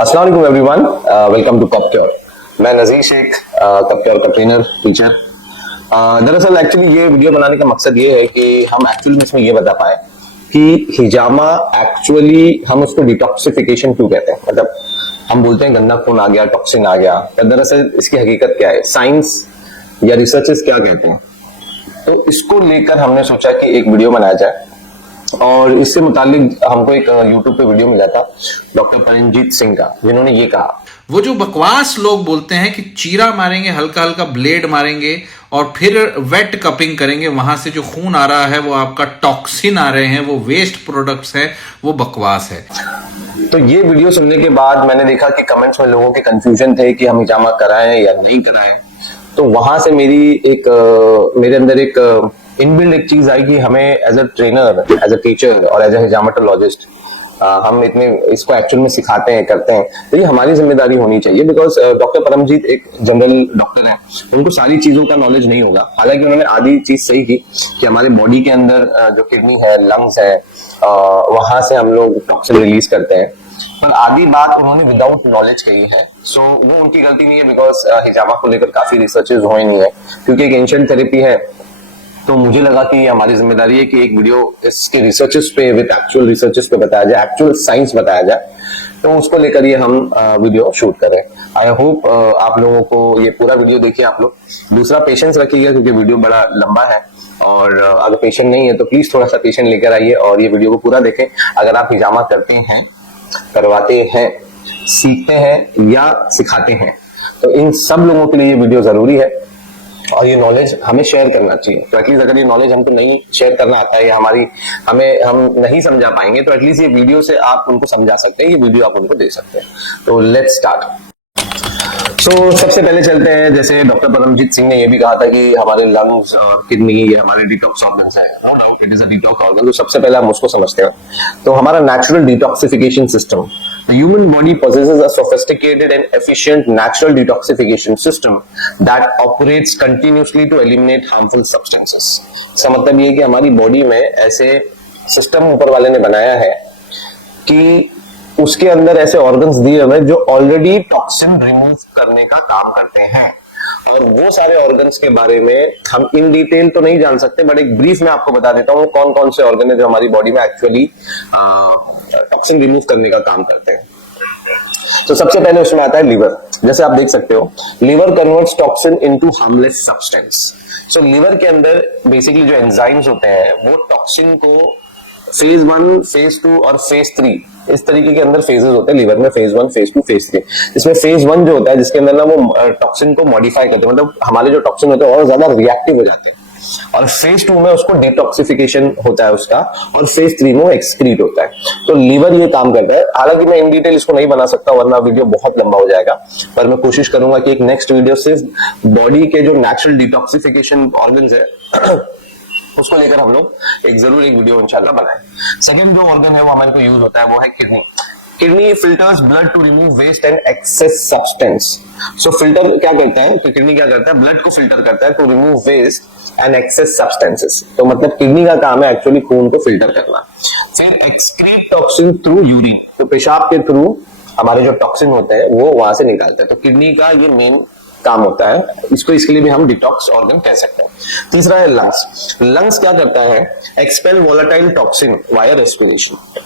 अस्सलाम वालेकुम everyone, welcome to कॉपक्योर। मैं नजीर शेख, कॉपक्योर का ट्रेनर टीचर। दरअसल एक्चुअली ये वीडियो बनाने का मकसद ये है कि हम एक्चुअली इसमें ये बता पाए कि हिजामा एक्चुअली हम उसको डिटॉक्सिफिकेशन क्यों कहते हैं। मतलब हम बोलते हैं गंदा खून आ गया, टॉक्सिन आ गया, तो दरअसल इसकी हकीकत क्या है, साइंस या रिसर्चेस क्या कहते हैं। तो इसको लेकर हमने सोचा कि एक वीडियो बनाया जाए और इससे मुतालिक हमको एक यूट्यूब पे वीडियो मिला था डॉक्टर परमजीत सिंह का, जिन्होंने ये कहा, वो जो बकवास लोग बोलते हैं कि चीरा मारेंगे, हल्का हल्का ब्लेड मारेंगे और फिर वेट कपिंग करेंगे, वहां से जो खून आ रहा है वो आपका टॉक्सिन आ रहे हैं, वो वेस्ट प्रोडक्ट्स हैं, वो बकवास है। तो ये वीडियो सुनने के बाद मैंने देखा कि कमेंट्स में लोगों के कंफ्यूजन थे कि हम हिजामा कराएं या नहीं कराएं। तो वहां से मेरे अंदर एक इनबिल्ड एक चीज आई कि हमें as a trainer, as a teacher और एज अ हिजामाटोलॉजिस्ट हम इतने इसको एक्चुअल में सिखाते हैं, करते हैं, तो ये हमारी जिम्मेदारी होनी चाहिए। बिकॉज डॉक्टर परमजीत एक जनरल डॉक्टर है, उनको सारी चीजों का नॉलेज नहीं होगा। हालांकि उन्होंने आधी चीज सही की कि हमारे बॉडी के अंदर जो किडनी है, लंग्स है, वहां से हम लोग टॉक्सिन रिलीज करते हैं, पर आधी बात उन्होंने विदाउट नॉलेज कही है। सो वो उनकी गलती नहीं है, बिकॉज हिजामा को लेकर काफी रिसर्चेस हुए नहीं है, क्योंकि एक एंशिएंट थेरेपी है। तो मुझे लगा कि हमारी जिम्मेदारी है कि एक वीडियो इसके रिसर्चेस पे, विद एक्चुअल रिसर्चेस पे बताया जाए, एक्चुअल साइंस बताया जाए, तो उसको लेकर ये हम वीडियो शूट करें। आई होप आप लोगों को ये पूरा वीडियो देखिए आप लोग। दूसरा, पेशेंस रखिएगा क्योंकि वीडियो बड़ा लंबा है, और अगर पेशेंट नहीं है तो प्लीज थोड़ा सा पेशेंट लेकर आइए और ये वीडियो को पूरा देखें। अगर आप हिजामा करते हैं, करवाते हैं, सीखते हैं या सिखाते हैं, तो इन सब लोगों के लिए ये वीडियो जरूरी है और ये नॉलेज हमें शेयर करना चाहिए। तो एटलीस्ट अगर ये नॉलेज हमको नहीं शेयर करना आता है या हम नहीं समझा पाएंगे, तो एटलीस्ट ये वीडियो से आप उनको समझा सकते हैं, ये वीडियो आप उनको दे सकते हैं। तो लेट्स स्टार्ट। सबसे पहले चलते हैं, जैसे डॉक्टर परमजीत सिंह ने ये भी कहा था कि हमारे लंग्स और किडनी ये हमारे डिटॉक्स ऑर्गन्स है, it is a detox organ. तो सबसे पहले हम उसको समझते हैं। तो हमारा natural detoxification system, the human body possesses a sophisticated and efficient natural detoxification system that operates continuously to eliminate harmful substances। इसका मतलब ये कि हमारी बॉडी में ऐसे सिस्टम ऊपर वाले ने बनाया है कि उसके अंदर ऐसे ऑर्गन्स दिए हुए जो ऑलरेडी टॉक्सिन रिमूव करने का काम करते हैं। और वो सारे ऑर्गन्स के बारे में हम इन डिटेल तो नहीं जान सकते, बट एक ब्रीफ में आपको बता देता हूँ कौन कौन से ऑर्गन है जो हमारी बॉडी में एक्चुअली टॉक्सिन रिमूव करने का काम करते हैं। तो सबसे पहले उसमें आता है लिवर। जैसे आप देख सकते हो, liver converts toxin into harmless substance. So liver के अंदर बेसिकली जो एंजाइम्स होते हैं वो टॉक्सिन को फेज 1, फेज 2 और फेज 3, इस तरीके के अंदर फेजेस होते हैं लिवर में, फेज 1, फेज 2, फेज 3। इसमें फेज 1 जो होता है, जिसके अंदर ना वो टॉक्सिन को मॉडिफाई करते हैं, मतलब हमारे जो टॉक्सिन होते हैं और ज्यादा रिएक्टिव हो जाते हैं, और फेज 2 में उसको डिटॉक्सिफिकेशन होता है उसका, और फेज 3 में वो एक्सक्रीट होता है। तो लीवर ये काम करता है। हालांकि मैं इन डिटेल इसको नहीं बना सकता वरना वीडियो बहुत लंबा हो जाएगा, पर मैं कोशिश करूंगा कि एक नेक्स्ट वीडियो सिर्फ बॉडी के जो नेचुरल डिटॉक्सिफिकेशन ऑर्गन्स है उसको लेकर हम लोग एक वीडियो इंशाल्लाह बनाएं। सेकंड जो ऑर्गन है वो हमारे को यूज होता है वो है kidney. Kidney filters blood to remove waste and excess substance. So filter क्या करता है, तो किडनी क्या करता है, ब्लड को फिल्टर करता है to remove waste and excess substances. तो मतलब किडनी का काम है एक्चुअली खून को फिल्टर करना। फिर एक्सक्रीट टॉक्सिन थ्रू यूरिन, तो पेशाब के थ्रू हमारे जो टॉक्सिन होते हैं वो वहां से निकालते हैं। तो किडनी का ये मेन काम होता है, इसके लिए भी हम डिटॉक्स ऑर्गन कह सकते हैं। तीसरा है लंग्स। लंग्स क्या करता है, expel volatile toxin via respiration.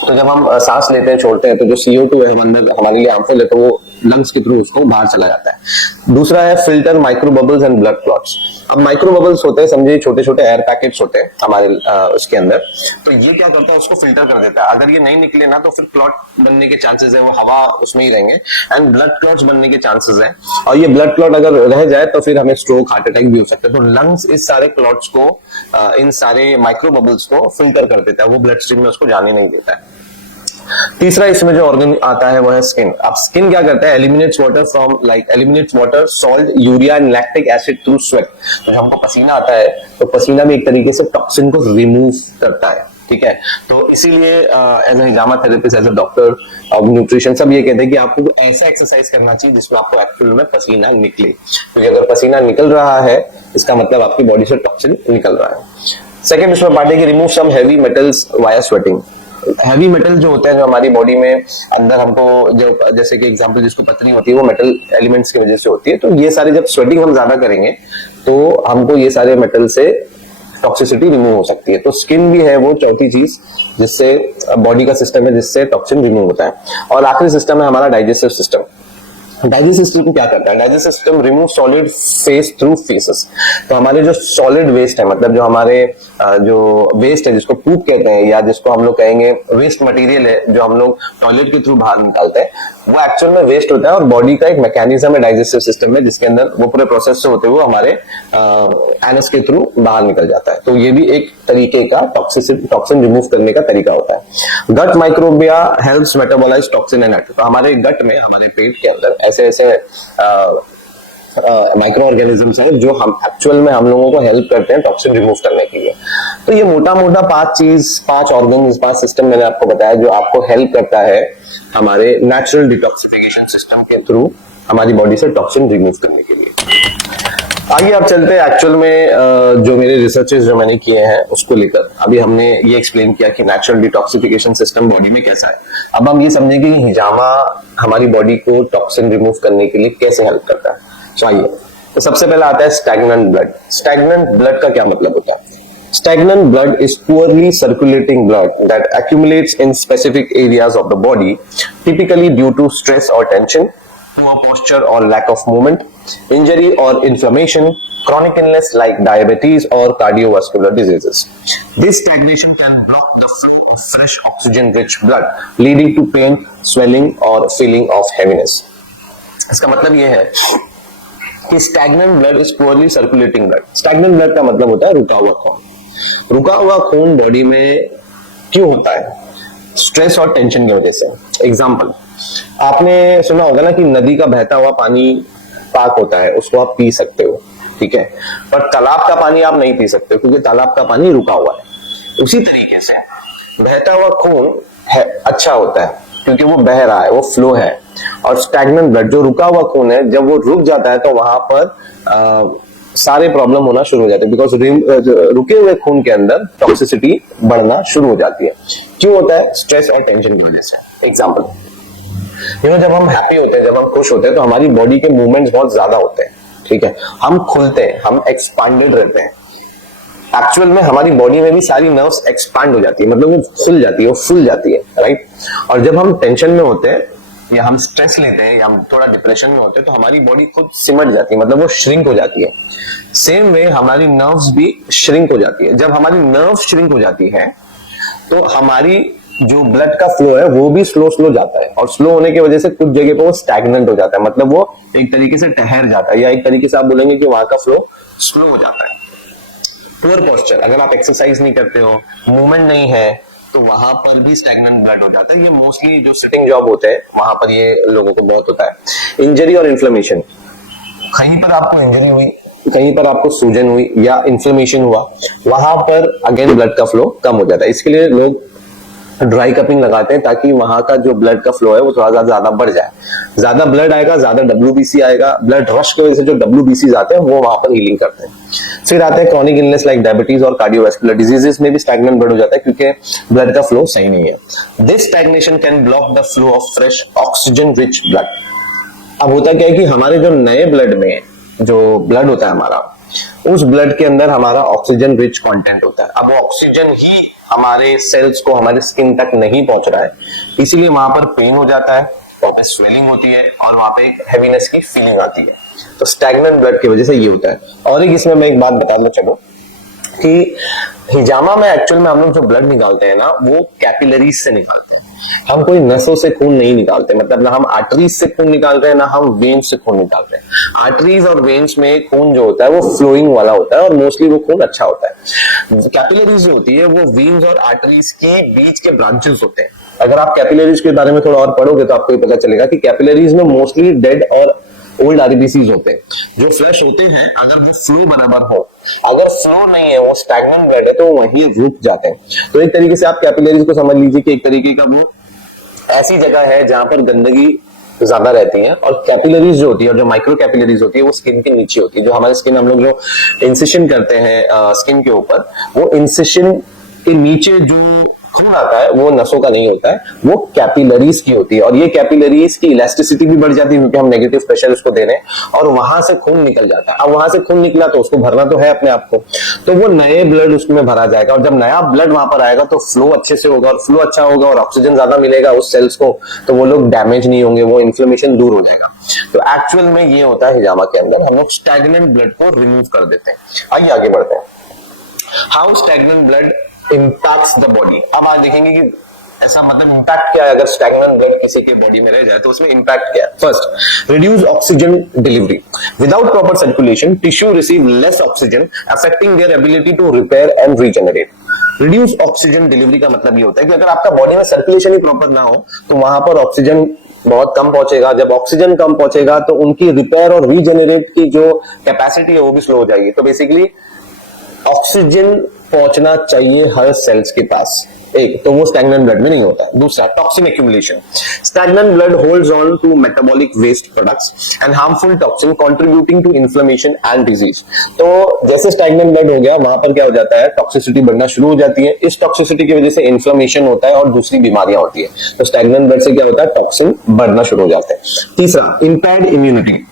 तो जब हम सांस लेते हैं, छोड़ते हैं, तो जो CO2 है अंदर हमारे लिए हार्मफुल है, तो वो लंग्स के थ्रू उसको बाहर चला जाता है। दूसरा है filter micro bubbles and blood clots. अब माइक्रो बबल्स होते हैं, समझिए छोटे छोटे एयर पैकेट्स होते हैं हमारे उसके अंदर, तो ये क्या करता है, उसको फिल्टर कर देता है। अगर ये नहीं निकले ना तो फिर क्लॉट बनने के चांसेस है, वो हवा उसमें ही रहेंगे, एंड ब्लड क्लॉट्स बनने के चांसेस है। और ये ब्लड क्लॉट अगर रह जाए तो फिर हमें स्ट्रोक, हार्ट अटैक भी हो सकता है। तो लंग्स इस सारे क्लॉट्स को, इन सारे माइक्रो बबल्स को फिल्टर कर देता है, वो ब्लड स्ट्रीम में उसको जाने नहीं देता है। तीसरा इसमें जो ऑर्गन आता है वो है स्किन। अब स्किन क्या करता है, eliminates water, salt, urea and lactic acid through sweat. तो जब हमको पसीना आता है तो पसीना भी एक तरीके से टॉक्सिन को रिमूव करता है, ठीक है। तो इसीलिए एज अ हिजामा therapist, as a doctor of nutrition, सब ये कहते हैं कि आपको ऐसा एक्सरसाइज करना चाहिए जिसमें आपको एक्चुअल में पसीना निकले, क्योंकि अगर पसीना निकल रहा है इसका मतलब आपकी बॉडी से टॉक्सिन निकल रहा है। सेकंड इसमें बात है कि remove some heavy metals via sweating. Heavy metal जो होते हैं जो हमारी बॉडी में अंदर हमको जो जैसे कि एग्जांपल जिसको पथरी होती है वो मेटल एलिमेंट्स की वजह से होती है। तो ये सारे जब स्वेटिंग हम ज्यादा करेंगे तो हमको ये सारे मेटल से टॉक्सिसिटी रिमूव हो सकती है। तो स्किन भी है वो चौथी चीज जिससे बॉडी का सिस्टम है जिससे टॉक्सिन रिमूव होता है। और आखिरी सिस्टम है हमारा डाइजेस्टिव सिस्टम। डाइजेस्टिव सिस्टम क्या करता है? Digestive system remove solid phase through faces. तो हमारे जो सॉलिड वेस्ट है मतलब जो हमारे जो वेस्ट है जिसको पूप कहते हैं या जिसको हम लोग कहेंगे वेस्ट मटेरियल है जो हम लोग टॉयलेट के थ्रू बाहर निकालते हैं वो एक्चुअल में वेस्ट होता है। और बॉडी का एक मैकेनिज्म है डाइजेस्टिव सिस्टम में जिसके अंदर वो पूरे प्रोसेस से होते हुए हमारे एनस के थ्रू बाहर निकल जाता है। तो ये भी एक तरीके का टॉक्सिन रिमूव करने का तरीका होता है। गट माइक्रोबिया हेल्प्स मेटाबोलाइज टॉक्सिन एंड तो हमारे गट में हमारे पेट के अंदर ऐसे ऐसे माइक्रो ऑर्गेनिजम्स हैं जो हम एक्चुअल में हम लोगों को हेल्प करते हैं टॉक्सिन रिमूव करने के लिए। तो ये मोटा मोटा 5 ऑर्गन 5 सिस्टम मैंने आपको बताया जो आपको हेल्प करता है हमारे नेचुरल डिटॉक्सिफिकेशन सिस्टम के थ्रू हमारी बॉडी से टॉक्सिन रिमूव करने के लिए। आगे आप चलते हैं एक्चुअल में जो मेरे रिसर्चेस जो मैंने किए हैं उसको लेकर। अभी हमने ये एक्सप्लेन किया कि नेचुरल डिटॉक्सिफिकेशन सिस्टम बॉडी में कैसा है। अब हम ये समझेंगे कि हिजामा हमारी बॉडी को टॉक्सिन रिमूव करने के लिए कैसे हेल्प करता है। आइए, तो सबसे पहला आता है स्टैग्नेंट ब्लड। स्टैग्नेंट ब्लड का क्या मतलब होता है? Stagnant blood is poorly circulating blood that accumulates in specific areas of the body, typically due to stress or tension, poor posture or lack of movement, injury or inflammation, chronic illness like diabetes or cardiovascular diseases. This stagnation can block the flow of fresh oxygen-rich blood, leading to pain, swelling or feeling of heaviness. इसका मतलब ये है कि stagnant blood is poorly circulating blood. Stagnant blood का मतलब होता है रुका हुआ खून। रुका हुआ खून बॉडी में क्यों होता है? स्ट्रेस और टेंशन की वजह से। एग्जाम्पल, आपने सुना होगा ना कि नदी का बहता हुआ पानी पाक होता है, उसको आप पी सकते हो, ठीक है, पर तालाब का पानी आप नहीं पी सकते क्योंकि तालाब का पानी रुका हुआ है। उसी तरीके से बहता हुआ खून है अच्छा होता है क्योंकि वो बह रहा है, वो फ्लो है। और स्टैग्नेंट ब्लड जो रुका हुआ खून है जब वो रुक जाता है तो वहां पर सारे प्रॉब्लम होना शुरू हो जाते हैं बिकॉज रुके हुए खून के अंदर टॉक्सिसिटी बढ़ना शुरू हो जाती है। क्यों होता है? स्ट्रेस और टेंशन की वजह से। एग्जांपल, जब हम हैप्पी होते हैं, जब हम खुश होते हैं तो हमारी बॉडी के मूवमेंट्स बहुत ज्यादा होते हैं, ठीक है, हम खुलते हैं, हम एक्सपांडेड रहते हैं। एक्चुअल में हमारी बॉडी में भी सारी नर्व्स एक्सपांड हो जाती है, मतलब वो खुल जाती है, वो फुल जाती है, राइट। और जब हम टेंशन में होते हैं या हम स्ट्रेस लेते हैं या हम थोड़ा डिप्रेशन में होते हैं तो हमारी बॉडी खुद सिमट जाती है, मतलब वो श्रिंक हो जाती है। सेम वे हमारी नर्व्स भी श्रिंक हो जाती है। जब हमारी नर्व श्रिंक हो जाती है तो हमारी जो ब्लड का फ्लो है वो भी स्लो जाता है, और स्लो होने की वजह से कुछ जगह पे वो स्टैग्नेंट हो जाता है, मतलब वो एक तरीके से ठहर जाता है, या एक तरीके से आप बोलेंगे कि वहां का फ्लो स्लो हो जाता है। पुअर पोस्चर, अगर आप एक्सरसाइज नहीं करते हो, मूवमेंट नहीं है, तो वहां पर भी स्टैग्नेंट ब्लड हो जाता है। ये मोस्टली जो सिटिंग जॉब होते हैं वहां पर ये लोगों को बहुत होता है। इंजरी और इन्फ्लेमेशन, कहीं पर आपको इंजरी हुई, कहीं पर आपको सूजन हुई या इन्फ्लेमेशन हुआ, वहां पर अगेन ब्लड का फ्लो कम हो जाता है। इसके लिए लोग ड्राई कपिंग लगाते हैं ताकि वहां का जो ब्लड का फ्लो है वो थोड़ा ज्यादा बढ़ जाए। ज्यादा ब्लड आएगा, ज्यादा डब्ल्यूबीसी आएगा, ब्लड रश की वजह से जो डब्ल्यूबीसी आते हैं वो वहां पर हीलिंग करते हैं। फिर आते हैं क्रॉनिक इलनेस लाइक डायबिटीज और कार्डियोवास्कुलर डिजीजेस में भी स्टैग्नेंट ब्लड हो जाता है क्योंकि ब्लड का फ्लो सही नहीं है। This stagnation can block the flow of fresh oxygen rich blood. अब होता क्या है कि हमारे जो नए ब्लड में जो ब्लड होता है हमारा, उस ब्लड के अंदर हमारा ऑक्सीजन रिच कंटेंट होता है। अब वो ऑक्सीजन ही हमारे सेल्स को, हमारे स्किन तक नहीं पहुंच रहा है, इसीलिए वहां पर पेन हो जाता है, वहां पे स्वेलिंग होती है और वहां पे एक हेवीनेस की फीलिंग आती है। तो स्टैग्नेंट ब्लड की वजह से ये होता है। और एक इसमें मैं एक बात बता दूं चलो कि हिजामा में एक्चुअल में हम लोग जो ब्लड निकालते हैं ना वो कैपिलरीज से निकालते हैं। हम कोई नसों से खून नहीं निकालते, मतलब ना हम आर्टरीज से खून निकालते हैं ना हम वेन्स से खून निकालते हैं। आर्टरीज और वेन्स में खून जो होता है वो फ्लोइंग वाला होता है और मोस्टली वो खून अच्छा होता है। कैपिलरीज जो होती है वो वेन्स और आर्टरीज के बीच के ब्रांचेस होते हैं। अगर आप कैपिलरीज के बारे में थोड़ा और पढ़ोगे तो आपको पता चलेगा कि कैपिलरीज में मोस्टली डेड और ओल्ड आरबीसीज होते हैं जो फ्लश होते हैं। अगर वो फ्लो बराबर हो, अगर फ्लो नहीं है, वो स्टैग्नेंट ब्लड है, तो वहीं रुक जाते हैं। तो एक तरीके से आप कैपिलरीज को समझ लीजिए कि एक तरीके का वो ऐसी जगह है जहां पर गंदगी ज्यादा रहती है। और कैपिलरीज जो होती है और जो माइक्रो कैपिलरीज होती है वो स्किन के नीचे होती है। जो हमारे स्किन, हम लोग जो इंसिशन करते हैं स्किन के ऊपर, वो इंसिशन के नीचे जो खून आता है वो नसों का नहीं होता है, वो कैपिलरीज की होती है, और ये कैपिलरीज की इलास्टिसिटी भी बढ़ जाती है क्योंकि हम नेगेटिव प्रेशर उसको दे रहे हैं और वहां से खून निकल जाता है। अब वहां से खून निकला तो उसको भरना तो है अपने आप को, तो वो नए ब्लड उसमें भरा जाएगा, और जब नया ब्लड वहां पर आएगा तो फ्लो अच्छे से होगा, और फ्लो अच्छा होगा और ऑक्सीजन ज्यादा मिलेगा उस सेल्स को, तो वो लोग डैमेज नहीं होंगे, वो इन्फ्लेमेशन दूर हो जाएगा। तो एक्चुअल में ये होता है हिजामा के अंदर, हम लोग स्टैग्नेंट ब्लड को रिमूव कर देते हैं। आइए आगे बढ़ते हैं। How stagnant blood impacts the body. अब आज देखेंगे कि ऐसा मतलब इम्पैक्ट क्या है, अगर स्टैग्नेंट ब्लड किसी के बॉडी में रह जाए तो उसमें इम्पैक्ट क्या है। First, reduce oxygen delivery. Without proper circulation tissue receive less oxygen affecting their ability to repair and regenerate. Reduce oxygen delivery का मतलब ये होता है कि अगर आपका बॉडी में सर्कुलेशन ही प्रॉपर ना हो तो वहां पर ऑक्सीजन बहुत कम पहुंचेगा, जब ऑक्सीजन कम पहुंचेगा तो उनकी रिपेयर और रीजनरेट की जो कैपेसिटी है वो भी स्लो हो जाएगी। तो बेसिकली ऑक्सीजन पहुंचना चाहिए हर सेल्स के पास, एक तो वो स्टैग्नेंट ब्लड में नहीं होता है। दूसरा, toxin accumulation. Stagnant blood holds on to metabolic waste products and harmful toxin contributing to inflammation and disease. तो जैसे स्टैग्नेंट ब्लड हो गया वहां पर क्या हो जाता है, टॉक्सिसिटी बढ़ना शुरू हो जाती है, इस टॉक्सिसिटी की वजह से इन्फ्लेमेशन होता है और दूसरी बीमारियां होती है। तो स्टैग्नेंट ब्लड से क्या होता है, टॉक्सिन बढ़ना शुरू हो जाता है। तीसरा, impaired immunity.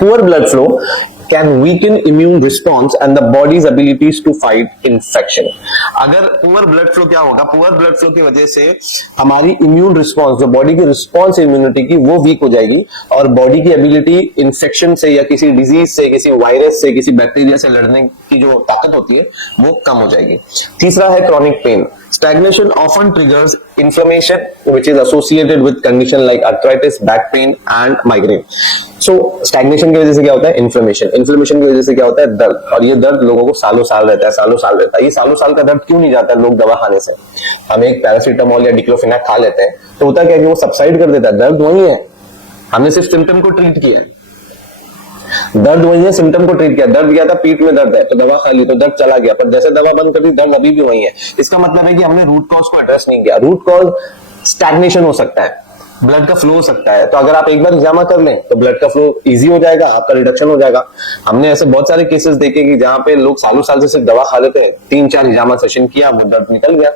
Poor blood flow can weaken immune response and the body's abilities to fight infection। अगर पुअर ब्लड फ्लो क्या होगा, पुअर ब्लड फ्लो की वजह से हमारी इम्यून रिस्पॉन्स, जो बॉडी की रिस्पॉन्स इम्यूनिटी की, वो वीक हो जाएगी और बॉडी की एबिलिटी इन्फेक्शन से या किसी डिजीज से, किसी वायरस से, किसी बैक्टीरिया से लड़ने की जो ताकत होती है वो कम हो जाएगी। तीसरा है chronic pain. Stagnation often triggers inflammation, which is associated with condition like arthritis, back pain, and migraine. So, stagnation की वजह से क्या होता है, इन्फ्लेमेशन। इन्फ्लेमेशन की वजह से क्या होता है, दर्द, और ये दर्द लोगों को सालों साल रहता है, सालों साल रहता है। ये सालों साल का दर्द क्यों नहीं जाता लोग दवा खाने से? हम एक पैरासीटामोल या डिक्लोफेनाक खा लेते हैं तो होता क्या है कि वो सबसाइड कर देता है, दर्द वही है, हमने सिर्फ सिम्टम को ट्रीट किया है। दर्द वही है, सिम्टम को ट्रीट किया। दर्द गया था, पीठ में दर्द है तो दवा खा ली तो दर्द चला गया, पर जैसे दवा बंद कर दी दर्द अभी भी वही है। इसका मतलब है कि हमने रूट कॉज को एड्रेस नहीं किया। रूट कॉज स्टैग्नेशन हो सकता है, ब्लड का फ्लो हो सकता है। तो अगर आप एक बार हिजामा कर लें तो ब्लड का फ्लो इजी हो जाएगा, आपका रिडक्शन हो जाएगा। हमने ऐसे बहुत सारे केसेस देखे कि जहां पे लोग सालों साल से सिर्फ दवा खा लेते हैं, 3-4 हिजामा सेशन किया, वो दर्द निकल गया।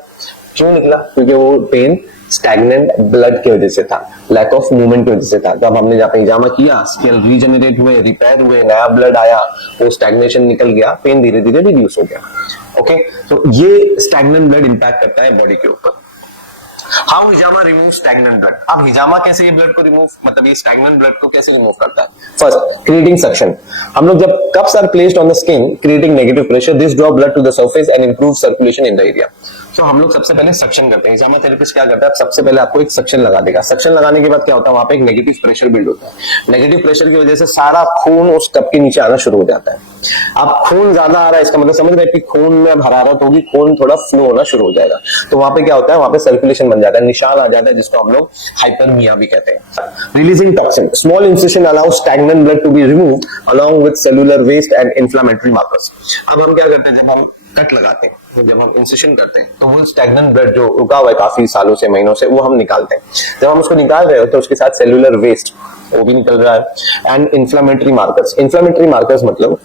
क्यों निकला? क्योंकि वो पेन स्टैग्नेंट ब्लड की वजह से था, लैक ऑफ मूवमेंट की वजह से था। तो अब हमने जहाँ पे हिजामा किया, स्केल रीजनरेट हुए, रिपेयर हुए, नया ब्लड आया, वो स्टैग्नेशन निकल गया, पेन धीरे धीरे रिड्यूस हो गया। ओके, तो ये स्टैग्नेंट ब्लड इंपैक्ट करता है बॉडी के ऊपर। How hijama remove stagnant blood. अब हिजामा कैसे ये ब्लड को रिमूव, मतलब ये स्टैग्नेंट ब्लड को कैसे रिमूव करता है? First, creating suction. हम लोग जब cups are placed on the skin creating negative pressure, this draw blood to the surface and improve circulation in the area. तो हम लोग सबसे पहले सक्शन करते हैं। हिजामा थेरेपिस्ट क्या करता है, सबसे पहले आपको एक सक्शन लगा देगा। सक्शन लगाने के बाद क्या होता है, वहां पे एक नेगेटिव प्रेशर बिल्ड होता है। नेगेटिव प्रेशर की वजह से सारा खून उस कप के नीचे आना शुरू हो जाता है। अब खून ज्यादा आ रहा है, इसका मतलब समझ रहे हैं कि खून में अब हरारत होगी, खून थोड़ा फ्लो होना शुरू हो जाएगा। तो वहां पे क्या होता है, वहां पे सर्कुलेशन बन जाता है, निशान आ जाता है, जिसको हम लोग हाइपरमिया भी कहते हैं। Releasing toxin. Small incision allows stagnant blood to be removed along with cellular waste and inflammatory markers. अब हम क्या करते हैं, जब हम कट लगाते हैं, जब हम इंसिशन करते हैं तो वो स्टैग्नेंट ब्लड जो रुका हुआ है काफी सालों से, महीनों से, वो हम निकालते हैं। जब हम उसको निकाल रहे हो तो उसके साथ सेलुलर वेस्ट वो भी निकल रहा है, and inflammatory markers. Inflammatory markers मतलब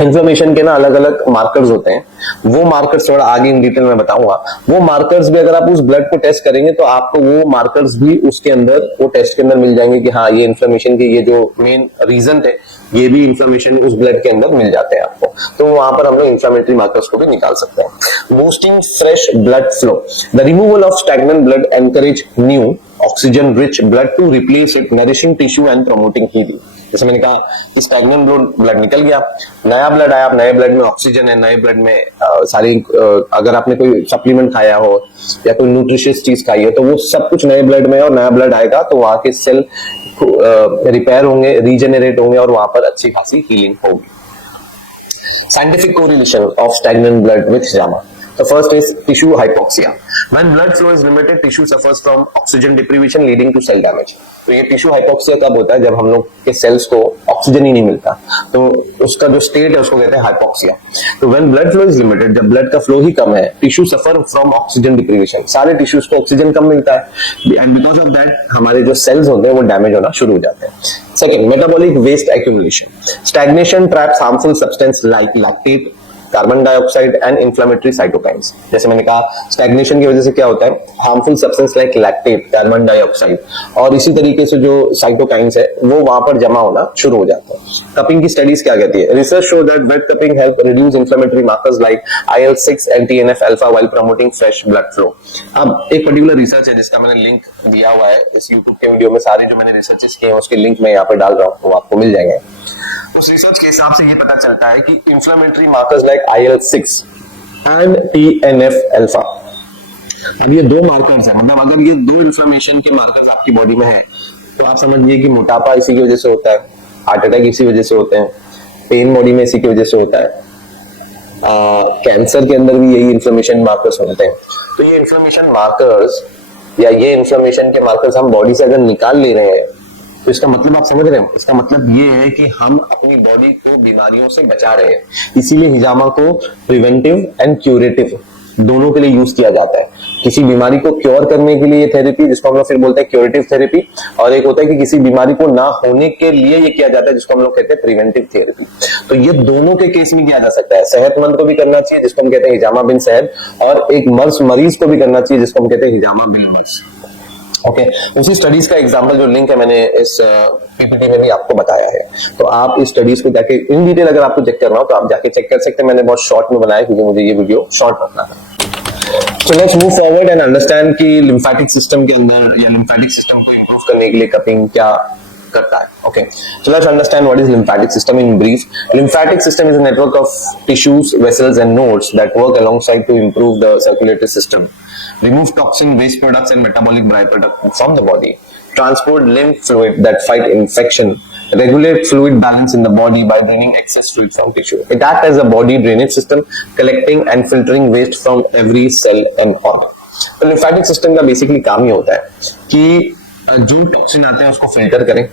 इन्फ्लेमेशन के ना अलग अलग मार्कर्स होते हैं। वो मार्कर्स थोड़ा आगे इन डिटेल में बताऊंगा। वो मार्कर्स भी अगर आप उस ब्लड को टेस्ट करेंगे तो आपको वो मार्कर्स भी उसके अंदर, वो टेस्ट के अंदर मिल जाएंगे कि हाँ ये इन्फ्लेमेशन के ये जो मेन रीजन थे, ये भी इन्फ्लेमेशन उस ब्लड के अंदर मिल जाते हैं आपको। तो वहां पर हम लोग इन्फ्लेमेटरी मार्कर्स को भी निकाल सकते हैं। Boosting fresh blood flow. The removal of stagnant blood encourage new oxygen rich blood to replace it, nourishing tissue and promoting healing. जैसे मैंने कहा कि स्टैग्नेंट ब्लड निकल गया, नया ब्लड आया, नए ब्लड में ऑक्सीजन है, नए ब्लड में सारी अगर आपने कोई सप्लीमेंट खाया हो या कोई न्यूट्रिशियस चीज खाई है तो वो सब कुछ नए ब्लड में, और नया ब्लड आएगा तो वहां के सेल रिपेयर होंगे, रीजनरेट होंगे और वहां पर अच्छी खासी हीलिंग होगी। Scientific correlation of stagnant blood with hijama. The first is tissue hypoxia. When blood flow is limited, tissue suffers from oxygen deprivation leading to cell damage. तो ये टिश्यू हाइपोक्सिया कब होता है, जब हम लोग के सेल्स को ऑक्सीजन ही नहीं मिलता, तो उसका जो स्टेट है उसको कहते हैं हाइपोक्सिया। तो when blood flow is limited, जब ब्लड का फ्लो ही कम है, tissue suffer from oxygen deprivation, सारे टिश्यूज को ऑक्सीजन कम मिलता है, एंड बिकॉज ऑफ दैट हमारे जो सेल्स होते हैं वो डैमेज होना शुरू हो जाते हैं। Second, metabolic waste accumulation. Stagnation traps harmful substance like lactate, carbon dioxide and inflammatory cytokines. जैसे मैंने कहा स्टैग्नेशन की वजह से क्या होता है, harmful substance like lactate, carbon dioxide और इसी तरीके से जो साइटोकाइंस है वो वहां पर जमा होना शुरू हो जाता है। कपिंग की स्टडीज क्या कहती है, research show that wet cupping help reduce inflammatory markers like IL-6 and TNF alpha while promoting fresh blood flow. अब एक पर्टिकुलर रिसर्च है जिसका मैंने लिंक दिया हुआ है इस YouTube के वीडियो में, सारे जो मैंने रिसर्चेस किए हैं उसके लिंक मैं यहाँ पे डाल रहा हूँ, वो आपको मिल जाएंगे। उस रिसर्च के हिसाब से ये पता चलता है कि inflammatory markers like IL-6 and TNF alpha, अब ये दो मार्कर्स है, मतलब अगर ये दो इन्फ्लेमेशन के मार्कर्स आपकी बॉडी में है तो आप समझिए कि मोटापा इसी की वजह से होता है, हार्ट अटैक इसी वजह से होते हैं, पेन बॉडी में इसी की वजह से होता है, कैंसर के अंदर भी यही इन्फ्लेमेशन मार्कर्स होते हैं। तो ये इन्फ्लेमेशन मार्कर्स या ये इन्फ्लेमेशन के मार्कर्स हम बॉडी से अगर निकाल ले रहे हैं तो इसका मतलब आप समझ रहे हैं, इसका मतलब ये है कि हम अपनी बॉडी को बीमारियों से बचा रहे हैं। इसीलिए हिजामा को प्रिवेंटिव एंड क्यूरेटिव दोनों के लिए यूज किया जाता है। किसी बीमारी को क्योर करने के लिए थेरेपी, जिसको हम लोग फिर बोलते हैं क्यूरेटिव थेरेपी, और एक होता है कि किसी बीमारी को ना होने के लिए ये किया जाता है जिसको हम लोग कहते हैं प्रिवेंटिव थेरेपी। तो ये दोनों के केस में किया जा सकता है, सेहतमंद को भी करना चाहिए जिसको हम कहते हैं हिजामा बिन सेहत, और एक मर्ज मरीज को भी करना चाहिए जिसको हम कहते हैं हिजामा बिन मर्ज। ओके, उसी स्टडीज का एग्जांपल जो लिंक है मैंने इस पीपीटी में भी आपको बताया है, तो आप इस स्टडीज को जाके इन डिटेल अगर आपको चेक करना हो तो आप जाके चेक कर सकते हैं। मैंने बहुत शॉर्ट में बनाया क्योंकि मुझे ये वीडियो शॉर्ट रखना था। So let's move forward and understand कि lymphatic system के अंदर या lymphatic system को improve करने के लिए कपिंग क्या करता है। Okay, so let's understand what is lymphatic system in brief. Lymphatic system is a network of tissues, vessels and nodes that work alongside to improve the circulatory system, remove toxin, waste products and metabolic byproducts from the body, transport lymph fluid that fight infection, regulate fluid balance in the body by draining excess fluid from tissue. It acts as a body drainage system, collecting and filtering waste from every cell and organ. तो lymphatic system का basically काम ही होता है कि जो toxin आते हैं उसको फिल्टर करें,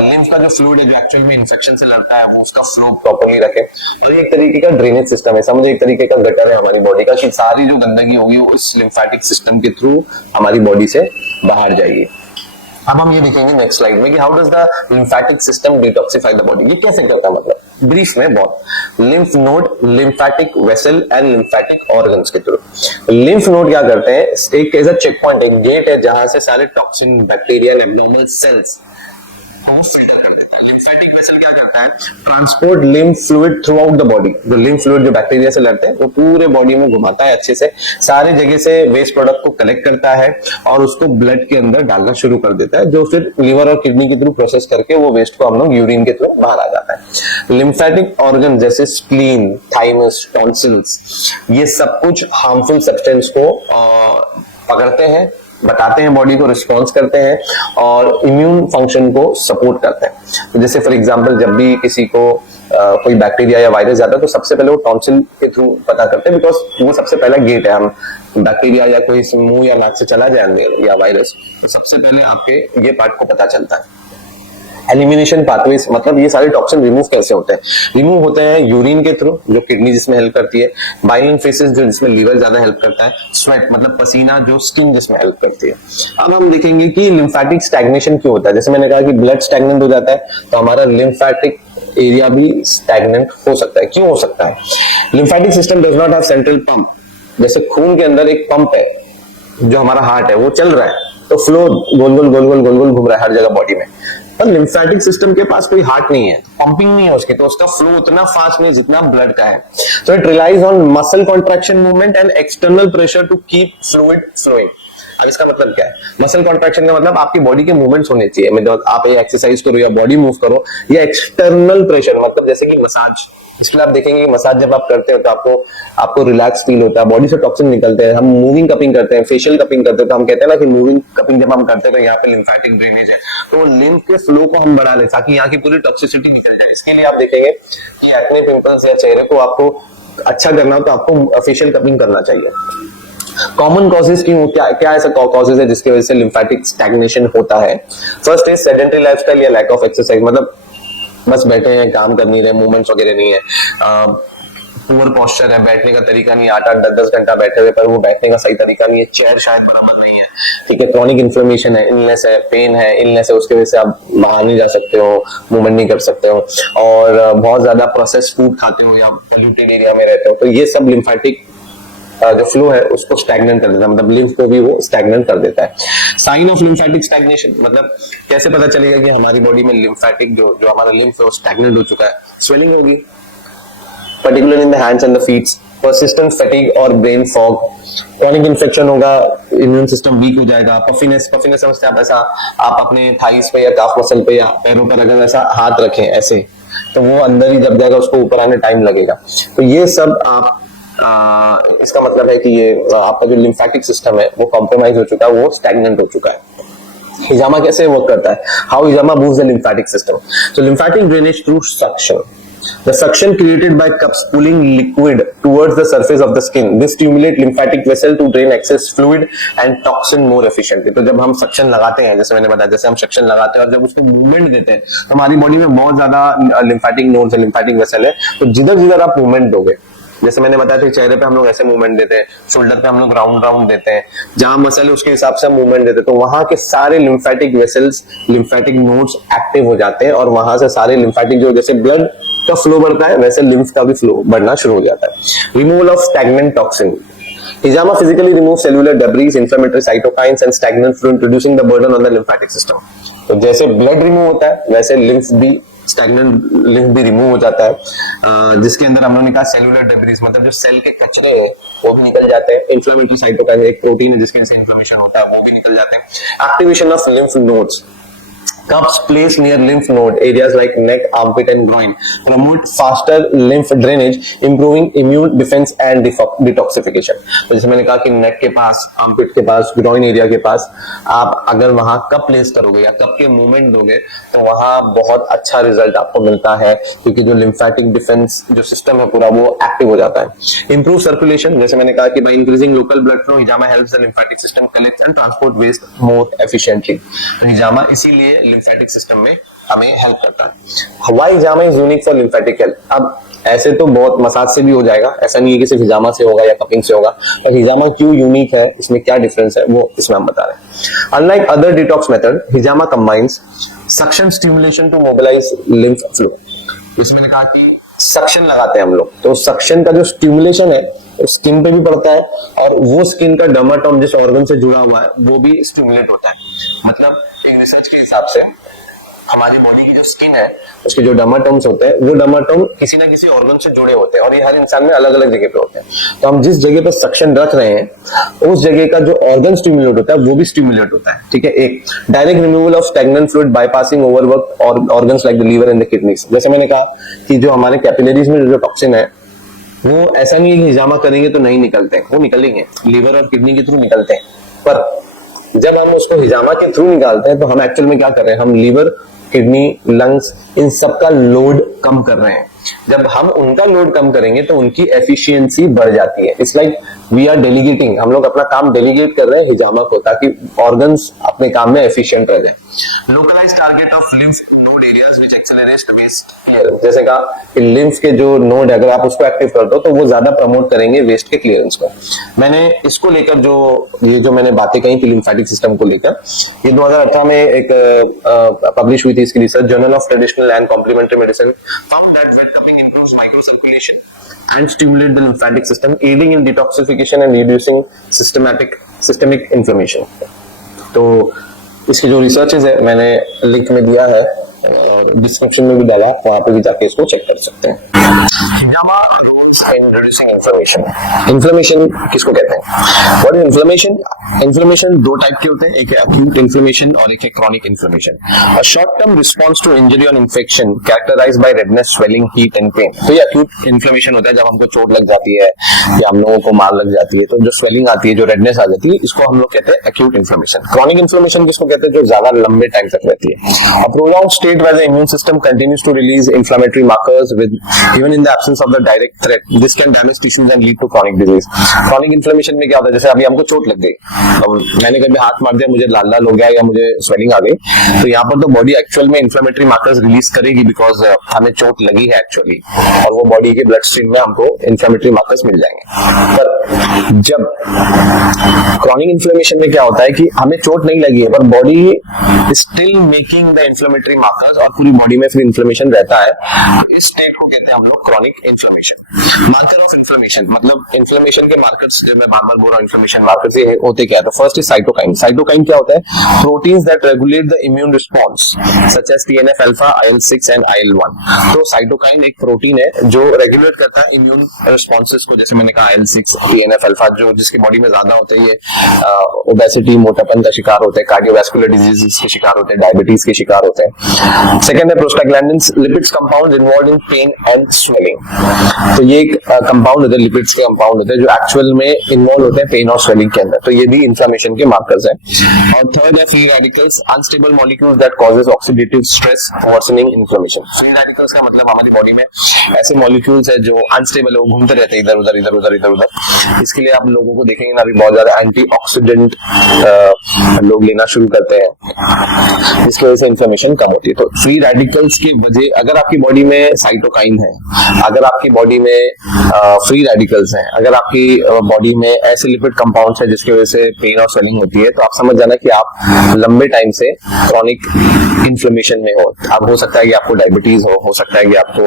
लिम्फ का जो फ्लूइड है जो एक्चुअल में इन्फेक्शन से लड़ता है उसका फ्लो प्रॉपर्ली रखें। तो ये एक तरीके का ड्रेनेज सिस्टम है, समझो एक तरीके का गटर है हमारी बॉडी का, कि सारी जो गंदगी होगी वो इस लिम्फेटिक सिस्टम के थ्रू हमारी बॉडी से बाहर जाएगी। अब हम ये देखेंगे नेक्स्ट स्लाइड में कि how does the lymphatic system detoxify the body. ये कैसे करता है, मतलब ब्रीफ में बहुत lymph node, lymphatic vessel and lymphatic organs के थ्रू। लिम्फ नोड क्या करते हैं, एक ऐसा चेक पॉइंट, एक गेट है जहां से सारे toxin, bacteria and abnormal cells lymphatic vessel क्या करता है, transport lymph fluid throughout the body. जो लिम्फ फ्लूइड जो बैक्टीरिया से लड़ते हैं वो पूरे बॉडी में घुमाता है अच्छे से, सारे जगह से वेस्ट प्रोडक्ट को कलेक्ट करता है और उसको ब्लड के अंदर डालना शुरू कर देता है, जो फिर लिवर और किडनी के थ्रू प्रोसेस करके वो वेस्ट को हम लोग यूरिन के थ्रू बाहर आ जाता है। लिम्फेटिक ऑर्गन जैसे स्प्लीन, थाइमस, टॉन्सिल्स, ये सब कुछ हार्मफुल सब्सटेंस को पकड़ते हैं, बताते हैं बॉडी को, रिस्पॉन्स करते हैं और इम्यून फंक्शन को सपोर्ट करते हैं। तो जैसे फॉर एग्जांपल जब भी किसी को कोई बैक्टीरिया या वायरस जाता है तो सबसे पहले वो टॉन्सिल के थ्रू पता करते हैं, बिकॉज वो सबसे पहला गेट है। हम बैक्टीरिया या कोई मुंह या नाक से चला जाए या वायरस, सबसे पहले आपके ये पार्ट को पता चलता है। एलिमिनेशन पाथवेज, मतलब ये सारे टॉक्सिन रिमूव कैसे होते हैं, रिमूव होते हैं यूरिन के थ्रू जो किडनी जिसमें हेल्प करती है, बाइलिन फेसेस जो जिसमें लीवर ज्यादा हेल्प करता है, स्वेट मतलब पसीना जो स्किन जिसमें हेल्प करती है। अब हम देखेंगे कि लिम्फेटिक स्टैग्नेशन क्यों होता है। जैसे मैंने कहा कि ब्लड स्टैग्नेंट हो जाता है तो हमारा लिम्फेटिक एरिया भी स्टैग्नेंट हो सकता है। क्यों हो सकता है, lymphatic system does not have central pump. जैसे खून के अंदर एक पंप है, जो हमारा हार्ट है वो चल रहा है तो फ्लो गोल गोल गोल गोल गोल गोल घूम रहा है हर जगह बॉडी में, पर लिम्फेटिक सिस्टम के पास कोई हार्ट नहीं है, पंपिंग नहीं है उसकी, तो उसका फ्लो उतना फास्ट नहीं जितना ब्लड का है। So it relies on muscle contraction movement and external pressure to keep fluid flowing. अब इसका मतलब क्या है, मसल कॉन्ट्रैक्शन का मतलब आपकी बॉडी के मूवमेंट्स होने चाहिए, मतलब आप ये एक्सरसाइज करो या बॉडी मूव करो, या एक्सटर्नल प्रेशर मतलब जैसे कि मसाज, इसमें आप देखेंगे कि मसाज जब आप करते हो तो आपको रिलैक्स फील होता है, बॉडी से टॉक्सिन निकलते हैं। हम मूविंग कपिंग करते हैं, फेशियल कपिंग करते हैं, तो हम कहते हैं ना कि मूविंग कपिंग जब हम करते हैं तो यहाँ पे लिम्फेटिक ड्रेनेज है, तो लिम्फ के फ्लो को हम बढ़ा लें ताकि यहाँ की पूरी टॉक्सिसिटी निकल जाए। इसके लिए आप देखेंगे कि एक्ने, पिंपल्स या चेहरे को आपको अच्छा करना हो तो आपको फेशियल कपिंग करना चाहिए। कॉमन कॉजेज क्यों, क्या ऐसा कॉजेज है जिसकी वजह से लिम्फेटिक स्टैग्नेशन होता है। फर्स्ट इज सेडेंटरी लाइफस्टाइल या लैक ऑफ एक्सरसाइज, मतलब बस बैठे हैं, काम कर नहीं रहे, मूवमेंट्स वगैरह नहीं है। पुअर पोस्चर है, बैठने का तरीका नहीं, 8-8 10-10 घंटा बैठे हुए, पर वो बैठने का सही तरीका नहीं है, चेयर शायद बराबर नहीं है, ठीक है, क्रॉनिक इन्फ्लेमेशन है, इलनेस है, पेन है, इलनेस है, उसके वजह से आप बाहर नहीं जा सकते हो, मूवमेंट नहीं कर सकते हो, और बहुत ज्यादा प्रोसेस्ड फूड खाते हो या पोल्यूटेड एरिया में रहते हो, तो ये सब लिम्फेटिक जो फ्लो है उसको स्टैग्नेंट कर देता है, मतलब लिम्फ को भी वो स्टैग्नेंट कर देता है। साइन ऑफ लिम्फेटिक स्टैग्नेशन, मतलब कैसे पता चलेगा कि हमारी बॉडी में लिम्फेटिक जो हमारा लिम्फ है वो स्टैग्नेंट हो चुका है? स्वेलिंग होगी, particular in the hands and the feet, persistent fatigue और ब्रेन फॉग, क्रॉनिक इन्फेक्शन होगा, इम्यून सिस्टम वीक हो जाएगा, पफिनेस समझते हैं आप, ऐसा आप अपने थाइस पे या काफ मसल पे या पैरों पर अगर ऐसा हाथ रखें ऐसे, तो वो अंदर ही दब जाएगा, उसको ऊपर आने टाइम लगेगा। तो ये सब आप इसका मतलब है कि ये आपका जो लिम्फेटिक सिस्टम है वो कॉम्प्रोमाइज हो चुका है, वो स्टैग्नेंट हो चुका है। हिजामा कैसे वर्क करता है? How hijama moves the lymphatic system? So lymphatic drainage through suction. The suction created by cups pulling liquid towards the surface of the skin. This stimulate lymphatic vessel to drain excess fluid and toxin more efficiently. तो जब हम suction लगाते हैं, जैसे मैंने बताया, जैसे हम सक्शन लगाते हैं और जब उसको मूवमेंट देते हैं, तो हमारी बॉडी में बहुत ज्यादा लिम्फेटिक नोड्स है, लिम्फेटिक वेसल है, तो जिधर जिधर आप मूवमेंट दोगे, जैसे मैंने बताया था, चेहरे पे हम लोग ऐसे मूवमेंट देते हैं, शोल्डर पे हम लोग राउंड राउंड देते हैं, जहां मसल है उसके हिसाब से हम मूवमेंट देते हैं, तो वहां के सारे lymphatic vessels, lymphatic nodes active हो जाते हैं, और वहां से सारे लिम्फेटिक जो, जैसे ब्लड का फ्लो बढ़ता है वैसे लिम्फ का भी फ्लो बढ़ना शुरू हो जाता है। Removal of stagnant toxin. Hijama physically removes cellular debris, inflammatory cytokines and stagnant fluid, reducing the burden on the lymphatic system. तो जैसे ब्लड रिमूव होता है वैसे लिम्फ भी, स्टैग्नेंट लिम्फ भी रिमूव हो जाता है, जिसके अंदर हम लोगों ने कहा सेलुलर डेब्रिस, मतलब जो सेल के कचरे हैं वो भी निकल जाते हैं, इन्फ्लेमेटरी साइटोकाइन एक प्रोटीन है जिसकी वजह से इन्फ्लेमेशन होता है, वो भी निकल जाते हैं। Activation of lymph nodes. Cups placed near lymph node areas like neck, armpit and groin promote faster lymph drainage, improving immune defense and detoxification. तो जैसे मैंने कहा कि नेक के पास, आर्मपिट के पास, ग्रॉइन एरिया के पास आप अगर वहां कप प्लेस करोगे या कप के मूवमेंट दोगे तो वहां बहुत अच्छा रिजल्ट आपको मिलता है, क्योंकि जो लिम्फेटिक डिफेंस जो सिस्टम है पूरा वो एक्टिव हो जाता है। इंप्रूव सर्कुलेशन, जैसे मैंने कहा कि by increasing local blood flow हिजामा helps the lymphatic system collect and transport waste more efficiently. तो हिजामा इसीलिए लिम्फेटिक सिस्टम में हमें हेल्प करता है। Why hijama is unique for lymphatic health? अब ऐसे तो बहुत मसाज से भी हो जाएगा, ऐसा नहीं है कि सिर्फ हिजामा से होगा या कपिंग से होगा, पर हिजामा क्यों यूनिक है, इसमें क्या डिफरेंस है, वो इसमें हम बता रहे हैं। अनलाइक अदर डिटॉक्स मेथड, हिजामा combines suction stimulation to mobilize lymph flow. इसमें कहा कि सक्शन लगाते हैं हम लोग, तो सक्शन का जो स्टिमुलेशन है स्किन पे भी पड़ता है, और वो स्किन का डर्माटोम जिस ऑर्गन से जुड़ा हुआ है वो भी स्टिमुलेट होता है। मतलब एक रिसर्च के हिसाब से हमारी बॉडी की जो स्किन है उसके जो डर्माटोम्स होते हैं वो डर्माटोम किसी ना किसी ऑर्गन से जुड़े होते हैं, और ये हर इंसान में अलग अलग जगह पे होते हैं। तो हम जिस जगह पर सक्शन रख रहे हैं उस जगह का जो ऑर्गन स्टिमुलेट होता है वो भी स्टिमुलेट होता है, ठीक है। एक direct removal of stagnant fluid bypassing overwork organs like the liver and the kidneys. जैसे मैंने कहा कि जो हमारे कैपिलरीज में जो टॉक्सिन है वो ऐसा नहीं है कि हिजामा करेंगे तो नहीं निकलते, वो निकलेंगे, लीवर और किडनी के थ्रू निकलते हैं, पर जब हम उसको हिजामा के थ्रू निकालते हैं तो हम एक्चुअल में क्या कर रहे हैं, हम लीवर, किडनी, लंग्स, इन सब का लोड कम कर रहे हैं। जब हम उनका लोड कम करेंगे तो उनकी एफिशिएंसी बढ़ जाती है। It's like we are delegating, हम लोग अपना काम डेलीगेट कर रहे हैं हिजामा को, ताकि ऑर्गन्स अपने काम में एफिशिएंट रह जाए। Localized target of lymph node areas which accelerates waste clearance. जैसे कहा कि लिम्फ के जो नोड अगर आप उसको एक्टिव कर दो तो वो ज्यादा प्रमोट करेंगे वेस्ट के क्लियरेंस को। मैंने इसको लेकर जो मैंने बातें कही थी लिम्फेटिक सिस्टम को लेकर, ये 2018 में एक पब्लिश हुई थी इसकी research, journal of traditional and complementary medicine found that wet cupping improves microcirculation and stimulate the lymphatic system, aiding in detoxification and reducing systemic inflammation. तो इसकी जो रिसर्चेज है मैंने लिंक में दिया है और डिस्क्रिप्शन में भी डाला, वहां पे भी जाके इसको चेक कर सकते हैं। हिजामा roles in reducing inflammation. Inflammation किसको कहते हैं? What is inflammation? इन्फ्लेमेशन दो टाइप के होते हैं, एक है एक्यूट इन्फ्लेमेशन और एक है chronic inflammation. A short term response to injury और infection characterized by redness, swelling, heat and pain. तो ये एक्यूट इन्फ्लेमेशन होता है जब हमको चोट लग जाती है या हम लोगों को मार लग जाती है, तो जो स्वेलिंग आती है, जो रेडनेस आ जाती है, इसको हम लोग कहते हैं एक्यूट इन्फ्लेमेशन। क्रॉनिक इन्फ्लेमेशन किसको कहते हैं? जो ज्यादा लंबे टाइम तक रहती है। अ prolonged state where the immune system continues to release inflammatory markers with even in the absence of the direct threat, this can damage tissues and lead to chronic disease. Chronic inflammation में क्या होता है, जैसे अभी हमको चोट लग गई, मैंने कभी हाथ मार दिया, मुझे लाल लाल हो गया या मुझे स्वेलिंग आ गई, तो यहाँ पर तो बॉडी एक्चुअल में इन्फ्लेमेटरी मार्कर्स रिलीज करेगी बिकॉज हमें चोट लगी है एक्चुअली, और वो बॉडी के ब्लड स्ट्रीम में हमको इन्फ्लेमेटरी मार्कर्स मिल जाएंगे। पर जब क्रॉनिक इन्फ्लेमेशन में क्या होता है कि हमें चोट नहीं लगी है पर body still making the inflammatory markers और पूरी बॉडी में फिर इन्फ्लेमेशन रहता है, इस स्टेट को कहते हैं हम लोग chronic inflammation. Marker of inflammation मतलब इन्फ्लेमेशन के मार्कर्स, जो मैं बार बार बोल रहा हूँ इन्फ्लेमेशन मार्कर्स ये होते क्या है, तो फर्स्ट इज साइटोकाइन। साइटोकाइन क्या होता है, proteins that regulate the immune response such as TNF alpha, IL-6 एंड IL-1। तो साइटोकाइन एक प्रोटीन है जो रेगुलेट करता है इम्यून रिस्पांसेस को, जैसे मैंने कहा IL-6, TNF अल्फा, जो जिसकी बॉडी में ज्यादा होते हैं, ये ओबेसिटी, मोटापन का शिकार होते हैं, कार्डियोवैस्कुलर डिजीजेस के शिकार होते हैं, डायबिटीज के शिकार होते हैं। सेकंड है prostaglandins, lipids compound involved in pen and swelling. तो ये एक कंपाउंड होते हैं, लिपिड्स के कंपाउंड होते हैं जो एक्चुअल में इन्वॉल्व होते हैं पेन और स्वेलिंग के अंदर, तो ये भी इन्फ्लेमेशन के मार्कर्स हैं। और थर्ड है free radicals, unstable molecules that causes oxidative stress worsening inflammation. Free radicals का मतलब हमारी बॉडी में ऐसे मॉलिक्यूल्स है जो अनस्टेबल है, वो घूमते रहते हैं इधर उधर इधर उधर इधर उधर। इसके लिए आप लोगों को देखेंगे ना, अभी बहुत ज्यादा एंटीऑक्सीडेंट लोग लेना शुरू करते हैं, जिसकी वजह से इन्फ्लेमेशन कम होती है। तो फ्री रेडिकल्स की वजह, अगर आपकी बॉडी में साइटोकाइन है, अगर आपकी बॉडी में फ्री रेडिकल्स हैं, अगर आपकी बॉडी में ऐसे लिपिड कंपाउंड्स हैं जिसकी वजह से पेन और स्वेलिंग होती है, तो आप समझ जाना कि आप लंबे टाइम से क्रॉनिक इन्फ्लेमेशन में हो। अब हो सकता है कि आपको डायबिटीज हो सकता है कि आपको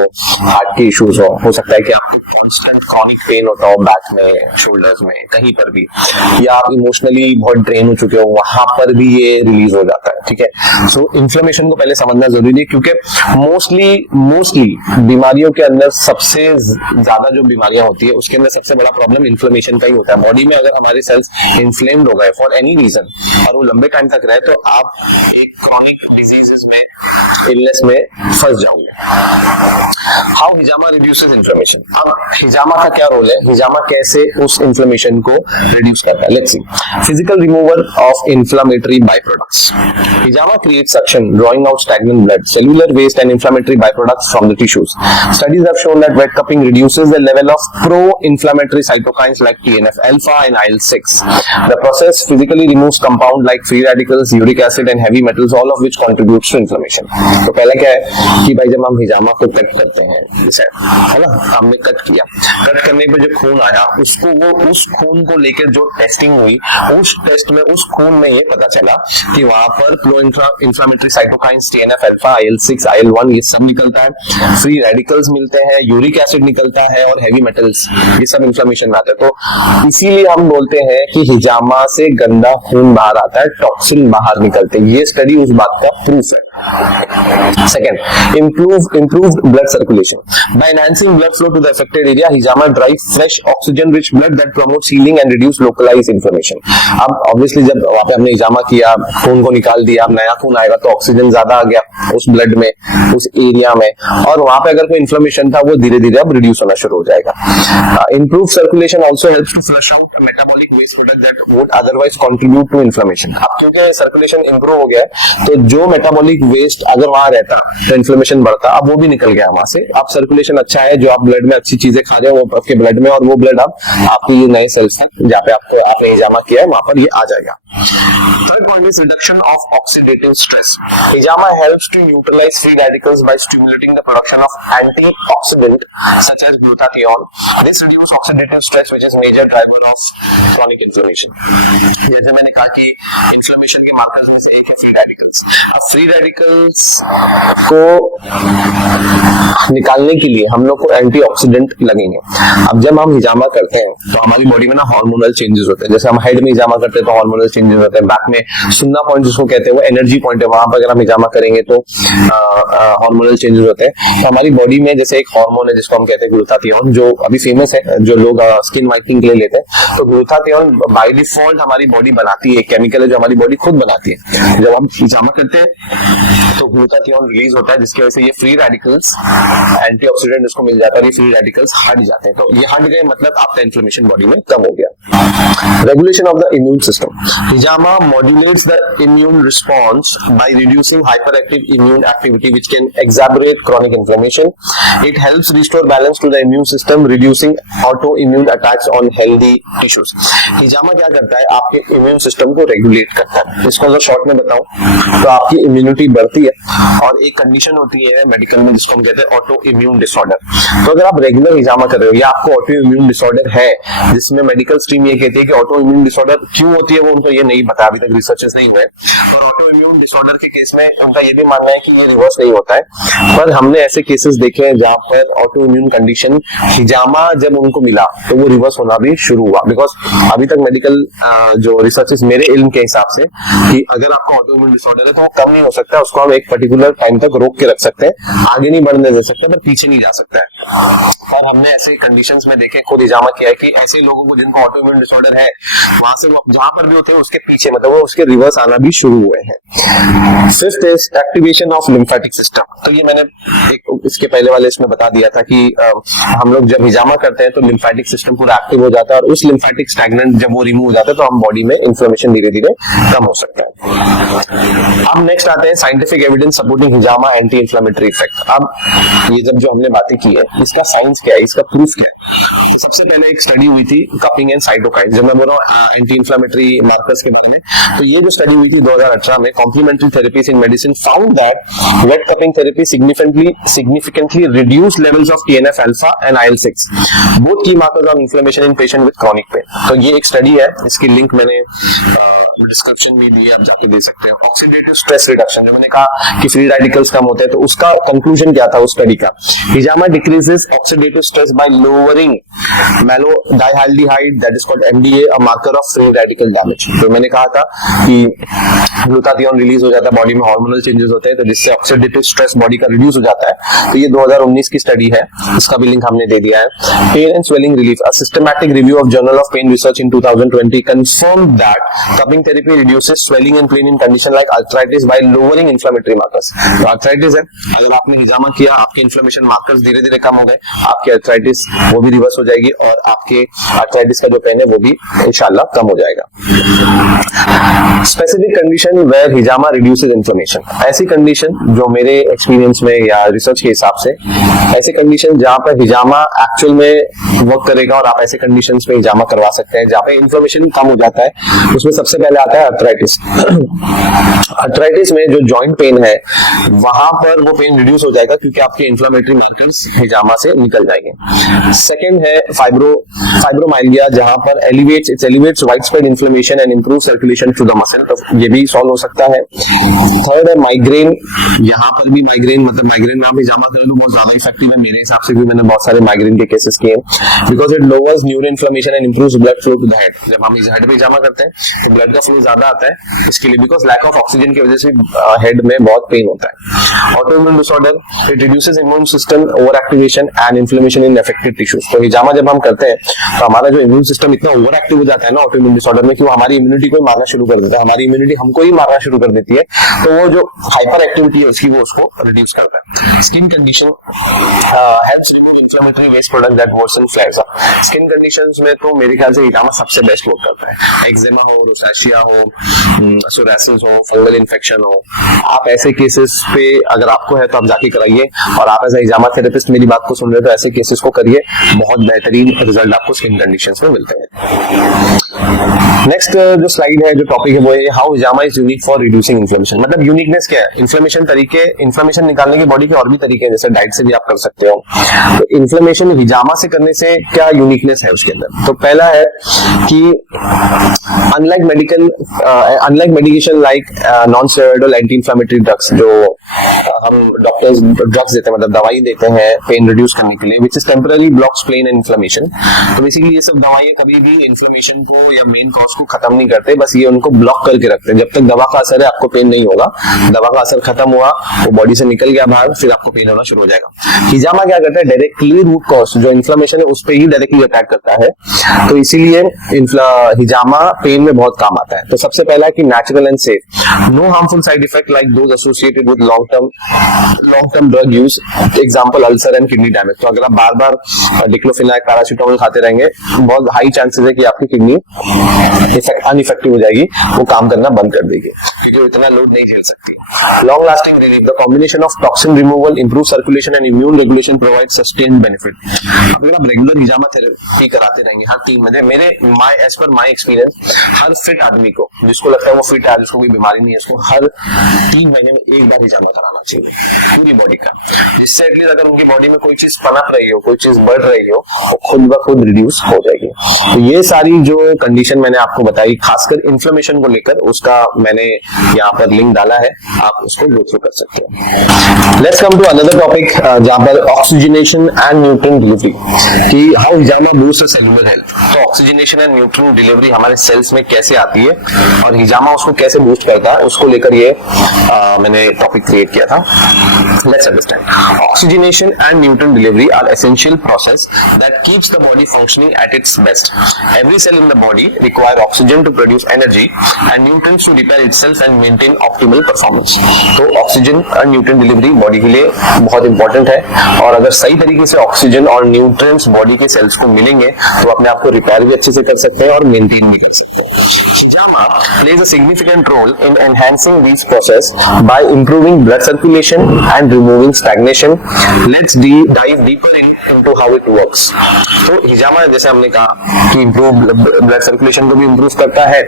हार्ट के इश्यूज हो सकता है कि आपको कांस्टेंट क्रॉनिक पेन होता हो बैक में, शोल्डर्स में, कहीं पर भी, या आप इमोशनली बहुत ड्रेन हो चुके हो, वहां पर भी ये रिलीज हो जाता है। ठीक है, सो इन्फ्लेमेशन को पहले समझना जरूरी है, क्योंकि मोस्टली बीमारियों के अंदर सबसे ज्यादा जो बीमारियां होती है उसके अंदर सबसे बड़ा प्रॉब्लम इन्फ्लेमेशन का ही होता है। बॉडी में अगर हमारे सेल्स इन्फ्लेम्ड हो गए फॉर एनी रीजन और वो लंबे टाइम तक रहे, तो आप एक क्रॉनिक डिजीजेस में, इलनेस में फंस जाओगे। How hijama reduces inflammation. अब हिजामा का क्या रोल है, हिजामा कैसे उस इन्फ्लेमेशन को रिड्यूस करता है, let's see. Physical remover of inflammatory by products. हिजामा creates suction, drawing out stagnant blood, cellular waste and inflammatory by products from the tissues. Studies have shown that wet cupping reduces the level of pro-inflammatory cytokines like TNF alpha and IL-6. The process physically removes compounds like free radicals, uric acid and heavy metals, all of which contributes to inflammation. तो पहले क्या है कि भाई जब हम हिजामा को cut करते हैं, जैसे है ना, हमने कट किया, कट करने पे जो खून आया उसको, वो उस खून को लेकर जो टेस्टिंग हुई, उस टेस्ट में उस खून में ये पता चला कि वहां पर pro inflammatory cytokines, TNF alpha, IL-6, IL-1 ये सब निकलता है, फ्री रेडिकल्स मिलते हैं, यूरिक एसिड निकलता है और हेवी मेटल्स, ये सब इन्फ्लेमेशन में आते हैं। तो इसीलिए हम बोलते हैं कि हिजामा से गंदा खून बाहर आता है, टॉक्सिन बाहर निकलते हैं। ये स्टडी उस बात का प्रूफ है। Second, improved blood circulation. By enhancing blood flow to the affected area, hijama drives fresh oxygen-rich blood that promotes healing and reduce localized inflammation. अब obviously जब वहाँ पे हमने हिजामा किया, खून को निकाल दिया, अब नया खून आएगा तो ऑक्सीजन ज्यादा आ गया उस ब्लड में, उस एरिया में, और वहाँ पे अगर कोई इन्फ्लेमेशन था वो धीरे धीरे अब रिड्यूस होना शुरू हो जाएगा। Improved circulation also helps to flush out metabolic waste product that would otherwise contribute to inflammation. अब क्योंकि सर्कुलेशन इंप्रूव हो गया है, तो जो मेटाबॉलिक वेस्ट अगर वहां रहता तो इन्फ्लेमेशन बढ़ता, अब वो भी निकल गया वहां से। अब सर्कुलेशन अच्छा है, जो आप ब्लड में अच्छी चीजें खा रहे हो वो आपके ब्लड में, और वो ब्लड अब आपके ये नए सेल्स हैं जहाँ पे आपने हिजामा किया है वहां पर ये आ जाएगा। Third point is reduction of oxidative stress. हिजामा helps to neutralize free radicals by stimulating the production of antioxidant such as glutathione. This reduce oxidative stress which is major driver of chronic inflammation. जैसे मैंने कहा कि inflammation के markers में से एक है फ्री रेडिकल्स। अब फ्री रेडिकल्स को निकालने के लिए हम लोग को एंटीऑक्सीडेंट लगेंगे। अब जब हम हिजामा करते हैं तो हमारी बॉडी में ना हार्मोनल चेंजेस होते हैं। जैसे हम हेड में हिजामा करते हैं तो हार्मोनल चेंजेस होते हैं, बैक में सुन्ना पॉइंट जिसको कहते हैं वो एनर्जी पॉइंट है, वहां पर अगर हम हिजामा करेंगे तो हार्मोनल चेंजेस होते हैं। तो हमारी बॉडी में जैसे एक हार्मोन है जिसको हम कहते हैं ग्लूटाथियोन, जो अभी फेमस है, जो लोग स्किन वाइटनिंग के लिए लेते हैं। तो ग्लूटाथियोन बाय डिफॉल्ट हमारी बॉडी बनाती है, केमिकल है जो हमारी बॉडी खुद बनाती है। जब हम हिजामा करते हैं तो ग्लूटाथियोन रिलीज होता है, जिसकी वजह से ये फ्री रेडिकल्स, एंटीऑक्सीडेंट इसको मिल जाता है, ये फ्री रेडिकल्स हट जाते हैं। तो ये हट गए मतलब आपका इन्फ्लेमेशन बॉडी में कम हो गया। Regulation of the immune system, हिजामा modulates the immune response by reducing hyperactive immune activity which can exacerbate chronic inflammation. It helps restore balance to the immune system, reducing auto immune attacks on healthy tissues. हिजामा क्या करता है, आपके immune system को regulate करता है। इसको अगर शॉर्ट में बताऊं तो आपकी इम्यूनिटी बढ़ती है, और एक कंडीशन होती है मेडिकल में जिसको हम कहते हैं ऑटो इम्यून डिसऑर्डर। तो अगर आप रेगुलर हिजामा कर रहे हो या आपको ऑटो इम्यून डिसऑर्डर है, जिसमें मेडिकल स्ट्रीम ये कहती है कि ऑटो इम्यून डिसऑर्डर क्यों होती है वो उनको ये नहीं पता, अभी तक रिसर्चेस नहीं हुए। और ऑटो इम्यून डिसऑर्डर के केस में उनका ये भी मानना है कि ये रिवर्स नहीं होता है, पर हमने ऐसे केसेस देखे हैं जहां पर ऑटो इम्यून कंडीशन हिजामा जब उनको मिला तो वो रिवर्स होना भी शुरू हुआ। बिकॉज अभी तक मेडिकल जो रिसर्चेस मेरे इल्म के हिसाब से कि अगर आपका ऑटो इम्यून डिसऑर्डर है तो वो कम नहीं हो सकता, उसको हम एक पर्टिकुलर टाइम तक रोक के रख सकते हैं, आगे नहीं बढ़ने दे सकते, पर पीछे नहीं जा सकता है। और हमने ऐसे कंडीशंस में देखे, खुद हिजामा किया है कि ऐसे लोगों को जिनको ऑटो इम्यून डिसऑर्डर है वहां से वो जहां पर भी होते हैं उसके पीछे मतलब वो उसके रिवर्स आना भी शुरू हुए हैं। Fifth is activation of lymphatic system. तो ये मैंने एक इसके पहले वाले इसमें बता दिया था कि हम लोग जब हिजामा करते हैं तो लिम्फेटिक सिस्टम पूरा एक्टिव हो जाता है, और उस लिम्फेटिक स्टैग्नेंट जब वो रिमूव हो जाता है तो हम बॉडी में इन्फ्लेमेशन धीरे धीरे कम हो सकता है। अब नेक्स्ट आते हैं साइंटिफिक एविडेंस सपोर्टिंग हिजामा एंटी इन्फ्लेमेटरी इफेक्ट। अब ये जब जो हमने बातें की है इसका साइंस क्या है, इसका प्रूफ क्या है। तो सबसे पहले एक स्टडी हुई थी कपिंग एंड साइटोकाइन, जब मैं बोल रहा हूँ एंटी इन्फ्लेमेटरी मार्कर्स के बारे में, तो ये जो स्टडी हुई थी 2018 में, complementary therapies in medicine found that wet cupping therapy significantly reduced levels of TNF alpha and IL-6, both key markers of inflammation in patient with chronic pain। तो ये एक स्टडी है, इसकी लिंक मैंने डिस्क्रिप्शन में दी है, आप जाके देख सकते हैं। ऑक्सीडेटिव स्ट्रेस रिडक्शन, जो मैंने कहा कि फ्री रेडिकल्स कम होते हैं, तो उसका कंक्लूजन क्या था उस स्टडी का, हिजामा decreases oxidative stress by lowering malodialdehyde, that is called MDA, a marker of free radical damage। तो मैंने कहा था कि ग्लूटाथियोन रिलीज हो जाता है, बॉडी में हार्मोनल चेंजेस होते हैं, तो जिससे ऑक्सीडेटिव स्ट्रेस बॉडी का रिड्यूस हो जाता है। तो ये 2019 की स्टडी है, इसका भी लिंक हमने दे दिया है। Pain and swelling relief, a systematic review of journal of pain research in 2020 confirmed that cupping therapy reduces swelling and pain in condition like arthritis by lowering inflammatory markers। तो arthritis है, अगर आपने हिजामा किया, आपके इन्फ्लेमेशन मार्कर्स धीरे धीरे कम हो गए, आपकी आर्थराइटिस वो भी रिवर्स हो जाएगी, और आपके आर्थराइटिस का जो पेन है वो भी इंशाल्लाह कम हो जाएगा। स्पेसिफिक कंडीशन वेयर हिजामा रिड्यूसेस इन्फ्लेमेशन, ऐसी कंडीशन जो मेरे एक्सपीरियंस में या रिसर्च के हिसाब से, ऐसे कंडीशन जहां पर हिजामा एक्चुअल में वर्क करेगा और आप ऐसे कंडीशंस पे हिजामा करवा सकते हैं जहां पे इन्फ्लेमेशन कम हो जाता है, उसमें सबसे पहले आता है आर्थराइटिस। आर्थराइटिस में जो जॉइंट पेन है वहां पर वो पेन रिड्यूस हो जाएगा क्योंकि आपके इन्फ्लेमेटरी मार्कर्स हिजामा से निकल जाएंगे। सेकंड है फाइब्रोमाइल्गिया, जहां पर elevates widespread inflammation and improve circulation through the muscle, तो ये भी सॉल्व हो सकता है। थर्ड है माइग्रेन, यहाँ पर भी माइग्रेन मतलब माइग्रेन में आप हिजामा करें तो बहुत ज्यादा इफेक्टिव है, मेरे हिसाब से भी मैंने बहुत सारे माइग्रेन के केसेस किए, because it lowers neuro inflammation and improves blood flow to the head. जब हम इस हेड पे हिजामा करते हैं तो ब्लड का फ्लो ज्यादा आता है इसके लिए, बिकॉज लैक ऑफ ऑक्सीजन की वजह से हेड में बहुत पेन होता है। Autoimmune disorder, it reduces immune system over activation and inflammation in affected tissues. तो हिजामा जब हम करते हैं तो हमारा जो इम्यून सिस्टम इतना ओवर एक्टिव हो जाता है ना ऑटोइम्यून डिसऑर्डर में कि वो हमारी इम्यूनिटी को मारना शुरू कर देता है, हमारी इम्यूनिटी हमको ही मारना शुरू कर देती है, तो वो जो हाइपर एक्टिविटी है उसकी वो उसको रिड्यूस करता है। Skin condition helps remove inflammatory waste product that worsen flares up. Skin conditions में तो मेरे ख्याल से हिजामा सबसे बेस्ट वर्क करता है। एक्जिमा हो, रोसैशिया हो, सोरासिस हो, फंगल इन्फेक्शन हो, आप ऐसे केसेस पे अगर आपको है तो आप जाके कराइए, और आप एज अ हिजामा थेरेपिस्ट मेरी बात को सुन रहे हो तो ऐसे केसेस को करिए, बहुत बेहतरीन रिजल्ट आपको स्किन कंडीशंस में मिलते हैं। नेक्स्ट जो स्लाइड है, जो टॉपिक है वो है how hijama is unique for reducing inflammation. मतलब यूनिकनेस क्या है, इन्फ्लेमेशन निकालने के बॉडी के और भी तरीके हैं, जैसे डाइट से भी आप कर सकते हो। तो इन्फ्लेमेशन हिजामा से करने से क्या यूनिकनेस है उसके अंदर, तो पहला है कि unlike medication like non steroidal anti inflammatory drugs जो हम डॉक्टर्स ड्रग्स देते हैं, मतलब दवाई देते हैं पेन रिड्यूस करने के लिए, which is temporary blocks pain and inflammation. तो बेसिकली ये सब दवाइयां कभी भी इन्फ्लेमेशन को या मेन कॉज को खत्म नहीं करते, बस ये उनको ब्लॉक करके रखते हैं। जब तक दवा का असर है आपको पेन नहीं होगा, दवा का असर खत्म हुआ, वो बॉडी से निकल गया बाहर, फिर आपको पेन होना शुरू हो जाएगा। हिजामा क्या करता है, डायरेक्टली रूट कॉज जो इन्फ्लेमेशन है उस पर ही डायरेक्टली अटैक करता है, तो इसीलिए हिजामा पेन में बहुत काम आता है। तो सबसे पहला है कि natural and safe, no harmful side effect like those associated with long term drug use, example ulcer and kidney damage. तो अगर आप बार बार डिक्लोफेनाक पैरासीटामोल खाते रहेंगे, बहुत हाई चांसेस है कि आपकी किडनी अनइफेक्टिव हो जाएगी, वो काम करना बंद कर देगी, जो इतना लोड नहीं झेल सकती। Long lasting relief, the combination of toxin removal, improve circulation and immune regulation provide sustained benefit. अगर आप रेगुलर हिजामा थेरेपी कराते रहेंगे हर 3 महीने, as per my experience, her fit आदमी को जिसको लगता है वो फिट है, जिसको कोई बीमारी नहीं है, उसको हर 3 महीने में एक बार हिजामा कराना चाहिए पूरी बॉडी का, जिससे एटलीस्ट अगर उनकी बॉडी में कोई चीज पनप रही हो, कोई चीज बढ़ रही हो, वो खुद ब खुद रिड्यूस हो जाएगी। तो ये सारी जो कंडीशन मैंने आपको बताई, खासकर इन्फ्लेमेशन को लेकर, उसका मैंने यहाँ पर लिंक डाला है, आप उसको गो थ्रू कर सकते हैं। Let's come to another topic, जहां पर ऑक्सीजनेशन एंड न्यूट्रिएंट डिलीवरी, कि हाउ हिजामा बूस्ट सेलुलर हेल्थ। तो ऑक्सीजनेशन एंड न्यूट्रिएंट डिलीवरी हमारे सेल्स में कैसे आती है और हिजामा उसको कैसे बूस्ट करता है, उसको लेकर ये मैंने टॉपिक क्रिएट किया था। Let's understand. Oxygenation and nutrient delivery are essential process that keeps the body functioning at its best. Every cell in the body require oxygen to produce energy and nutrients to repair itself and maintain optimal performance. तो oxygen और nutrient delivery body के लिए बहुत important है, और अगर सही तरीके से ऑक्सीजन और न्यूट्रिएंट्स बॉडी के सेल्स को मिलेंगे तो अपने आप को रिपेयर भी अच्छे से कर सकते हैं और मेंटेन भी कर सकते हैं। Hijama plays a significant role in enhancing these process by improving blood circulation and removing stagnation. Let's dive deeper into how it works. तो हिजामा जैसे हमने कहा कि improve blood circulation को भी improve करता है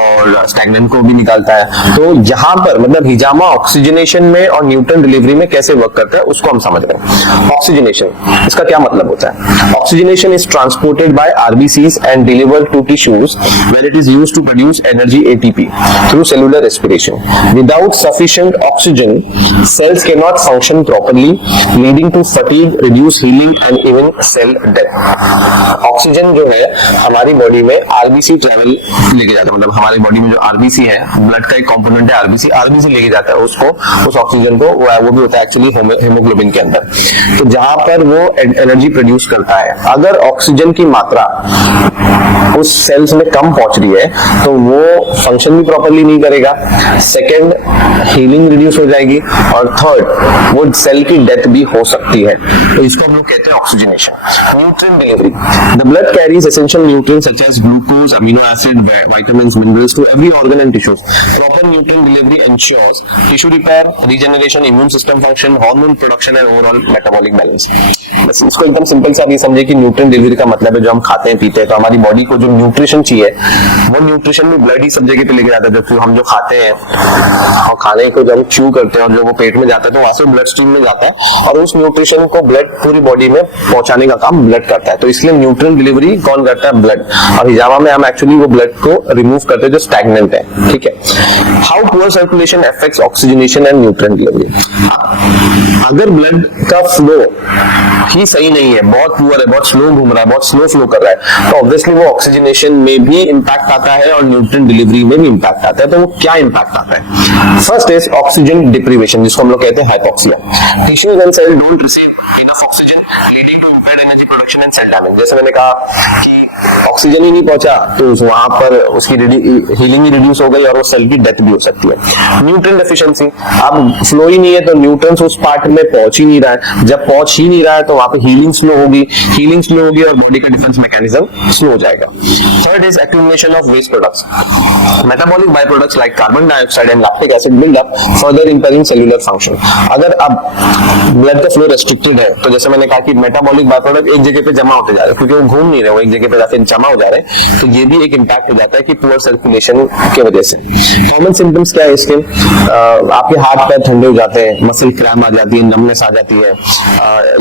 और stagnant को भी निकालता है। तो यहाँ पर मतलब हिजामा ऑक्सीजनेशन में और न्यूट्रिएंट डिलीवरी में कैसे वर्क करता है उसको हम समझ रहे हैं। ऑक्सीजनेशन, इसका क्या मतलब होता है? Oxygenation is transported by RBCs and delivered to tissues where it is used to produce energy ATP through cellular respiration. Without sufficient oxygen, cells cannot function properly, leading to fatigue, reduced healing and even cell death. Oxygen जो है हमारी body में RBC travel लेके जाता है, मतलब हमारी body में जो आरबीसी है, ब्लड का एक कंपोनेंट है आरबीसी लेके जाता है उसको, उस ऑक्सीजन को, वो भी होता है एक्चुअली हेमोग्लोबिन के अंदर। तो जहां पर वो एनर्जी प्रोड्यूस करता है, अगर ऑक्सीजन की मात्रा उस सेल्स में कम पहुंच रही है तो वो फंक्शन भी प्रॉपर्ली नहीं करेगा, सेकंड हीलिंग रिड्यूस हो जाएगी, और थर्ड वो सेल की डेथ भी हो सकती है। तो इसको हम लोग कहते हैं oxygenation. Nutrient delivery, the blood carries essential nutrients such as glucose, amino acid, vitamins, minerals to every organ and tissues. Proper nutrient delivery ensures tissue repair, regeneration, immune system function, hormone production and overall metabolic balance. बस इसको एकदम simple सा भी समझे कि nutrient delivery का मतलब है जो हम खाते हैं पीते हैं, तो हमारी बॉडी को जो न्यूट्रिशन चाहिए वो न्यूट्रिशन में ब्लड ही सब जगह पे लेके जाता है। जब हम जो खाते हैं और खाने को जब च्यू करते हैं और जो वो पेट में जाता है तो वहां से ब्लड स्ट्रीम में जाता है, और उस न्यूट्रिशन को ब्लड पूरी बॉडी में पहुंचाने का काम ब्लड करता है। तो इसलिए न्यूट्रिएंट डिलीवरी कौन करता है? ब्लड। और हिजामा में हम एक्चुअली वो ब्लड को रिमूव करते हैं जो स्टैग्नेंट है, ठीक है। How poor circulation affects oxygenation and nutrient delivery. अगर ब्लड का फ्लो ही सही नहीं है, बहुत पुअर है, बहुत स्लो घूम रहा है, बहुत स्लो फ्लो कर रहा है, तो ऑब्वियसली वो ऑक्सीजनेशन में भी इंपैक्ट आता है और न्यूट्रिएंट डिलीवरी में भी इंपैक्ट आता है। तो वो क्या इंपैक्ट आता है? फर्स्ट इज ऑक्सीजन डिप्रीवेशन, जिसको हम लोग कहते हैं hypoxia. Tissues and cell don't receive enough oxygen, leading to impaired energy production and cell damage. जैसे मैंने कहा कि ऑक्सीजन ही नहीं पहुंचा तो वहां पर उसकी हीलिंग ही रिड्यूस हो गई और वो सेल की डेथ भी हो सकती है। न्यूट्रिएंट डेफिशिएंसी, अब फ्लो ही नहीं है तो न्यूट्रिएंट्स उस पार्ट में पहुंच ही नहीं रहा है, जब पहुंच ही नहीं रहा है तो वहां पे हीलिंग स्लो होगी और बॉडी का डिफेंस मैकेनिज्म स्लो हो जाएगा। Third is accumulation of waste products, metabolic by products like carbon dioxide and lactic acid build up, further impairing cellular function. अगर अब ब्लड का फ्लो रेस्ट्रिक्टेड है तो जैसे मैंने कहा कि मेटाबॉलिक बाय प्रोडक्ट एक जगह पे जमा होते जा रहे हैं क्योंकि वो घूम नहीं रहे, वो एक जगह पे जाके जमा हो जा रहे हैं, तो ये भी एक इम्पैक्ट हो जाता है कि पुअर सर्कुलेशन की वजह से। कॉमन सिम्टम्स क्या है इसके? आपके हाथ पैर ठंडे हो जाते हैं, मसल क्रैम्प आ जाती है, नमनेस आ जाती है,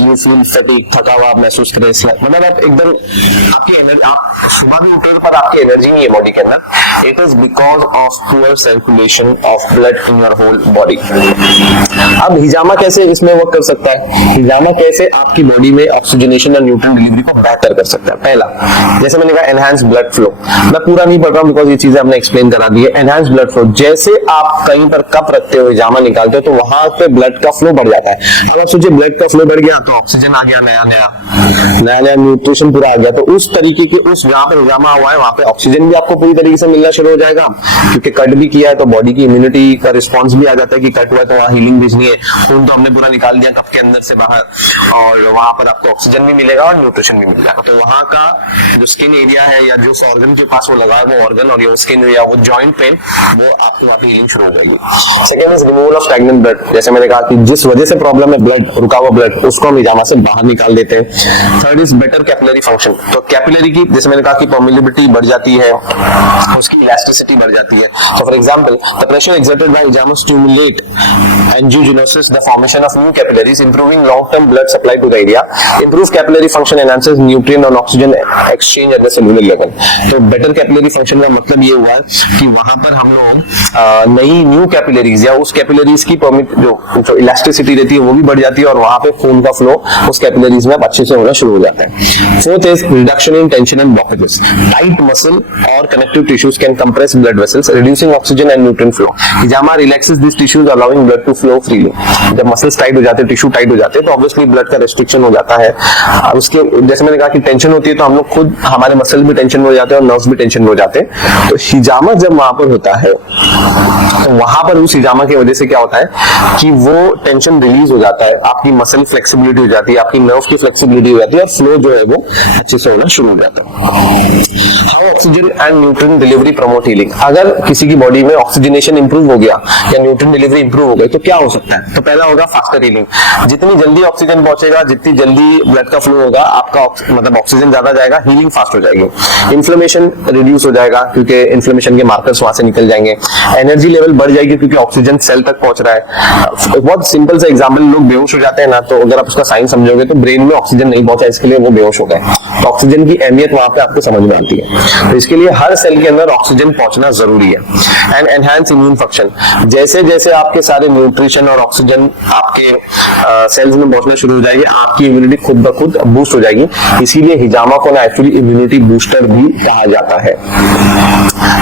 यू फील फटीग, थका हुआ आप महसूस करें, मतलब आप एकदम आपकी एनर्जी, आप सुबह भी उठने पर आपकी एनर्जी नहीं है बॉडी के अंदर, It is because of poor circulation of blood in your whole body. अब हिजामा कैसे इसमें वर्क कर सकता है? हिजामा कैसे आपकी बॉडी में ऑक्सीजनेशन और न्यूट्रिएंट डिलीवरी को बेहतर कर सकता है? पहला, जैसे मैंने कहा, एनहांस ब्लड फ्लो। मैं पूरा नहीं पढ़ रहा हूं बिकॉज ये चीजें हमने एक्सप्लेन करा दी है। एनहांस ब्लड फ्लो, जैसे आप कहीं पर कप रखते हो, हिजामा निकालते हो, तो वहां पे ब्लड का फ्लो बढ़ जाता है। अब आप सोचिए, ब्लड का फ्लो बढ़ गया तो ऑक्सीजन आ गया, नया न्यूट्रिशन पूरा आ गया। तो उस तरीके के उस जहां पर हिजामा हुआ है वहां पे ऑक्सीजन भी आपको पूरी तरीके से मिलना शुरू हो जाएगा, क्योंकि कट भी किया है तो बॉडी की इम्यूनिटी का रिस्पॉन्स भी आ जाता है कि कट हुआ है तो वहां हीलिंग भेजनी है। खून तो हमने पूरा निकाल दिया कप के अंदर से बाहर, और वहां पर आपको ऑक्सीजन भी मिलेगा और न्यूट्रिशन भी मिलेगा। तो वहां का जो स्किन एरिया है या जिस ऑर्गन के पास वो लगा है वो ऑर्गन और ये स्किन या वो जॉइंट पेन, वो आपकी वहां पे हीलिंग शुरू हो जाएगी। Second is removal of stagnant blood. जैसे मैंने कहा कि जिस वजह से प्रॉब्लम है ब्लड, रुका हुआ ब्लड, उसको हम हिजामा से बाहर निकाल देते हैं। Third is better capillary function. तो कैपिलरी की, जैसे मैंने कहा कि परमिलिबिलिटी बढ़ जाती है, उसकी इलास्टिसिटी बढ़ जाती है। तो for example, the pressure exerted by हिजामा stimulate angiogenesis, the formation of new capillaries, improving long term blood supply to the area, improve capillary function, enhances nutrient और oxygen exchange at the cellular level. तो better capillary function का मतलब ये हुआ कि वहां पर हम लोग नई न्यू कैपिलरीज या उस कैपिलरीज की जो इलास्टिसिटी रहती है वो भी बढ़ जाती है, और वहां पे खून का फ्लो उस कैपिलरीज में अच्छे से होना शुरू हो जाता है। Fourth is reduction in tension and blockages. Tight muscle और connective tissues can compress blood vessels, reducing oxygen and nutrient flow. हिजामा relaxes this tissues, allowing blood to flow freely. जब मसल्स टाइट हो जाते हैं, टिश्यू टाइट हो जाते हैं, तो ऑब्वियसली ब्लड का रेस्ट्रिक्शन हो जाता है। उसके जैसे मैंने कहा कि टेंशन होती है तो हम लोग खुद, हमारे मसल भी टेंशन में हो जाते हैं और नर्व्स भी टेंशन में हो जाते हैं। तो हिजामा जब वहां पर होता है तो वहां पर उस हिजामा की वजह से क्या होता है कि वो टेंशन रिलीज हो जाता है, आपकी मसल फ्लेक्सिबिलिटी हो जाती है, आपकी नर्व की फ्लेक्सिबिलिटी हो जाती है, और फ्लो जो है वो अच्छे से होना शुरू हो जाता है। How oxygen and nutrient delivery promote healing. अगर किसी की बॉडी में ऑक्सीजनेशन इंप्रूव हो गया या न्यूट्रिएंट डिलीवरी इंप्रूव हो गई तो क्या हो सकता है? तो पहला होगा फास्टर हीलिंग। जितनी जल्दी ऑक्सीजन पहुंचेगा, जितनी जल्दी ब्लड का फ्लो होगा, आपका मतलब ऑक्सीजन ज्यादा जाएगा, हीलिंग फास्ट हो जाएगी। इन्फ्लेमेशन रिड्यूस हो जाएगा क्योंकि इन्फ्लेमेशन के मार्कर्स वहां से निकल जाएंगे। एनर्जी लेवल बढ़ जाएगी क्योंकि ऑक्सीजन सेल तक पहुंच रहा है। बहुत सिंपल सा एग्जांपल, लोग बेहोश हो जाते हैं ना, तो अगर आप उसका साइन समझोगे तो ब्रेन में ऑक्सीजन नहीं पहुंचा, इसके लिए वो बेहोश हो गए। तो ऑक्सीजन की अहमियत वहां पे आपको समझ में आती है। तो इसके लिए हर सेल के अंदर ऑक्सीजन पहुंचना जरूरी है। And enhance immune function. जैसे जैसे आपके सारे न्यूट्रिशन और ऑक्सीजन आपके सेल्स में पहुंचना शुरू हो जाएगी, आपकी इम्यूनिटी खुद ब खुद बूस्ट हो जाएगी। इसीलिए हिजामा को ना एक्चुअली इम्यूनिटी बूस्टर भी कहा जाता है।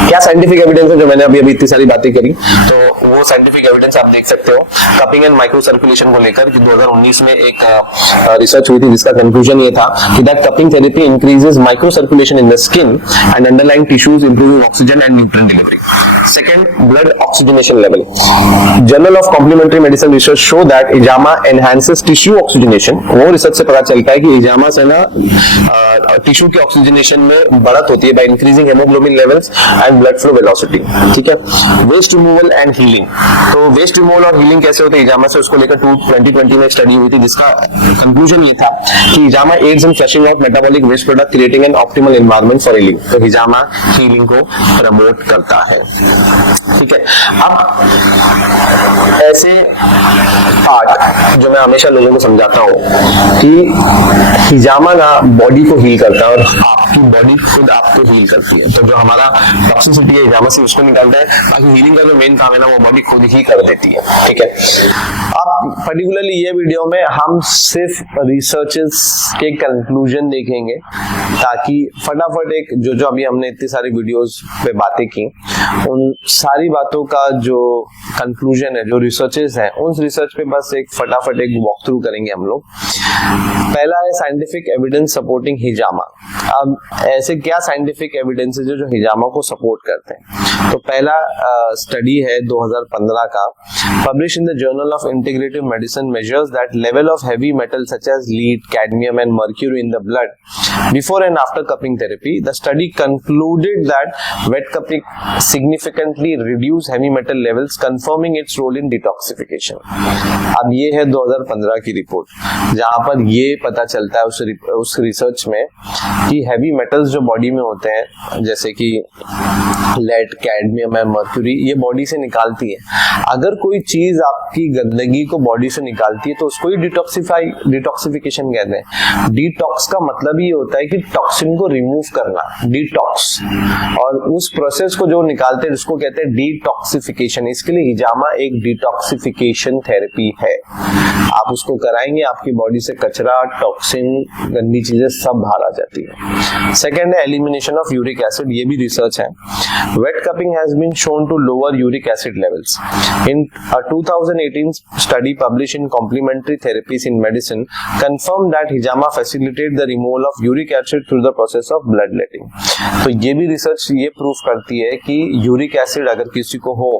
क्या साइंटिफिक एविडेंस है? जो मैंने अभी इतनी सारी बातें करी, तो वो साइंटिफिक एविडेंस आप देख सकते हो कपिंग एंड माइक्रो सर्कुलेशन को लेकर कि 2019 में एक रिसर्च हुई थी जिसका कंक्लूजन ये था कि that cupping therapy increases micro circulation in the skin and underlying tissues, improving oxygen and nutrient delivery. Second, blood oxygenation level. Journal of complementary medicine research show that हिजामा एनहांसेस टिश्यू ऑक्सीजनेशन। वो research से पता चलता है कि हिजामा से ना tissue की ऑक्सीजनेशन में बढ़त होती है by increasing haemoglobin levels and blood flow velocity. ठीक है। Waste removal and healing. तो वेस्ट रिमूवल और हीलिंग कैसे होते हैं हिजामा से, उसको लेकर 2020 में स्टडी हुई थी जिसका कंक्लूजन ये था कि हिजामा aids in flushing out metabolic waste product, creating an optimal environment for healing. तो हिजामा हीलिंग को प्रमोट करता है। ठीक है। अब ऐसे पार्ट जो मैं हमेशा लोगों को समझाता हूं कि हिजामा ना बॉडी को हील करता है और आपकी बॉडी खुद आपको हील करती है। तो जो हमारा टॉक्सिसिटी है हिजामा से उसको निकालता है, बाकी हीलिंग का जो मेन काम है ना वो बॉडी खुद ही कर देती है। ठीक है। अब पर्टिकुलरली ये वीडियो में हम सिर्फ रिसर्चेस के कंक्लूजन देखेंगे ताकि फटाफट एक जो अभी हमने इतनी सारी वीडियोस पे बातें की, उन सारी बातों का जो कंक्लूजन है, जो रिसर्चेस है, उन रिसर्च पे बस एक फटाफट एक वॉक थ्रू करेंगे हम लोग। पहला है साइंटिफिक एविडेंस सपोर्टिंग हिजामा। अब ऐसे क्या साइंटिफिक एविडेंस है जो हिजामा को सपोर्ट करते हैं? तो पहला स्टडी है 2015 का, publish in the journal of integrative medicine, measures that level of heavy metal such as lead, cadmium and mercury in the blood before and after cupping therapy. The study concluded that wet cupping significantly reduce heavy metal levels, confirming its role in detoxification. अब ये है 2015 की report जहां पर ये पता चलता है उस रिसर्च में कि हैवी मेटल्स जो बॉडी में होते हैं, जैसे कि लेड, कैडमियम है, मर्क्यूरी, ये बॉडी से निकालती है। अगर कोई चीज आपकी गंदगी को बॉडी से निकालती है तो उसको ही डिटॉक्सिफिकेशन कहते हैं। डिटॉक्स का मतलब ही होता है कि टॉक्सिन को रिमूव करना, डिटॉक्स, और उस प्रोसेस को जो निकालते हैं उसको कहते हैं डिटॉक्सिफिकेशन। इसके लिए हिजामा एक डिटॉक्सिफिकेशन थेरेपी है। आप उसको कराएंगे, आपकी बॉडी से कचरा, टॉक्सिन, गंदी चीजें सब बाहर आ जाती है। सेकेंड है एलिमिनेशन ऑफ यूरिक एसिड, ये भी रिसर्च है। Wet cupping has been shown to lower uric acid levels. In a 2018 study published in Complementary Therapies in Medicine, confirmed that hijama facilitated the removal of uric acid through the process of bloodletting. तो ये भी research ये proof करती है कि uric acid अगर किसी को हो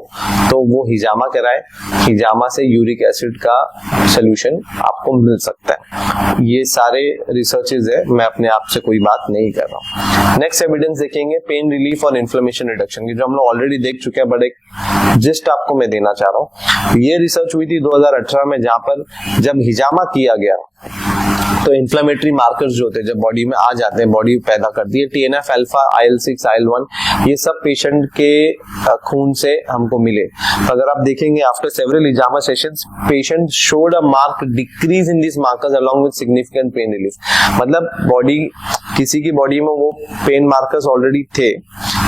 तो वो हिजामा कराए, हिजामा से यूरिक एसिड का सोल्यूशन आपको मिल सकता है। ये सारे रिसर्चेज है, मैं अपने आप से कोई बात नहीं कर रहा हूँ। नेक्स्ट एविडेंस देखेंगे पेन रिलीफ और इन्फ्लेमेशन रिडक्शन की, जो हम लोग ऑलरेडी देख चुके हैं, बट एक जिस्ट आपको मैं देना चाह रहा हूँ। ये रिसर्च हुई थी 2018 में, जहां पर जब हिजामा किया गया तो इन्फ्लेमेटरी मार्कर्स जो होते हैं जब बॉडी में आ जाते हैं, बॉडी पैदा करती है, TNF अल्फा, IL-6, IL-1, ये सब पेशेंट के खून से हमको मिले। तो अगर आप देखेंगे after several hijama sessions, patient showed a mark decrease in this markers along with significant pain relief. मतलब बॉडी, किसी की बॉडी में वो पेन मार्कर्स ऑलरेडी थे,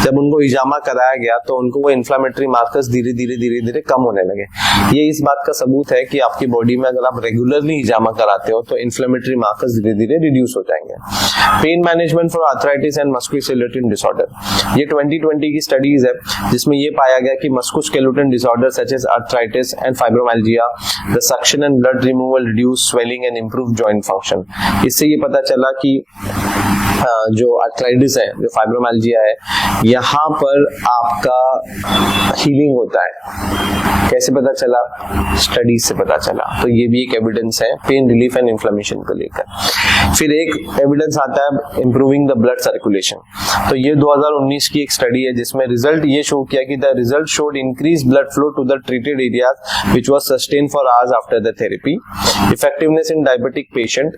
जब उनको हिजामा कराया गया तो उनको वो इन्फ्लेमेटरी मार्कर्स धीरे धीरे कम होने लगे। ये इस बात का सबूत है कि आपकी बॉडी में अगर आप रेगुलरली हिजामा कराते हो तो इन्फ्लेमेटरी मार्कर्स धीरे धीरे रिड्यूस हो जाएंगे। Pain management for arthritis and musculoskeletal disorder, ये 2020 की स्टडीज है जिसमें ये पाया गया कि musculoskeletal disorder such as arthritis and fibromyalgia, the suction and blood removal reduce swelling and improve joint function. इससे ये पता चला कि जो आर्थराइटिस है, जो फाइब्रोमाइल्जिया है, यहाँ पर आपका हीलिंग होता है। कैसे पता चला? स्टडीज से पता चला। तो ये भी एक एविडेंस है पेन रिलीफ एंड इन्फ्लेमेशन को लेकर। फिर एक एविडेंस आता है इंप्रूविंग द ब्लड सर्कुलेशन। तो ये 2019 की एक स्टडी है जिसमें रिजल्ट ये शो किया कि the result showed increase blood flow to the treated areas which was sustained for hours after the therapy. Effectiveness in diabetic patient.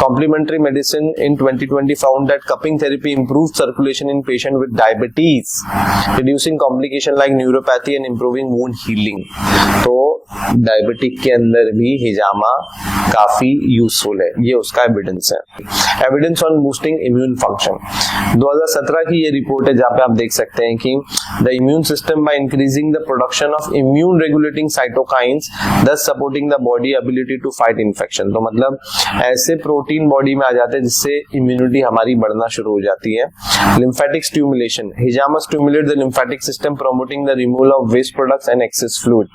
Complementary medicine in 2020 found that cupping therapy improved circulation in patient with diabetes, reducing complication like neuropathy and improving wound healing. तो diabetic के अंदर भी हिजामा काफी useful है, ये उसका evidence है। Evidence on boosting immune function, 2017 की ये रिपोर्ट है जहां पे आप देख सकते हैं कि the immune system by increasing the production of immune regulating cytokines thus supporting the body ability to fight infection. तो मतलब ऐसे प्रोटीन बॉडी में आ जाते हैं जिससे इम्यूनिटी हमारी बढ़ना शुरू हो जाती है। लिम्फेटिक स्टिमुलेशन, हिजामा stimulate the lymphatic system promoting the removal of waste products and excess fluid.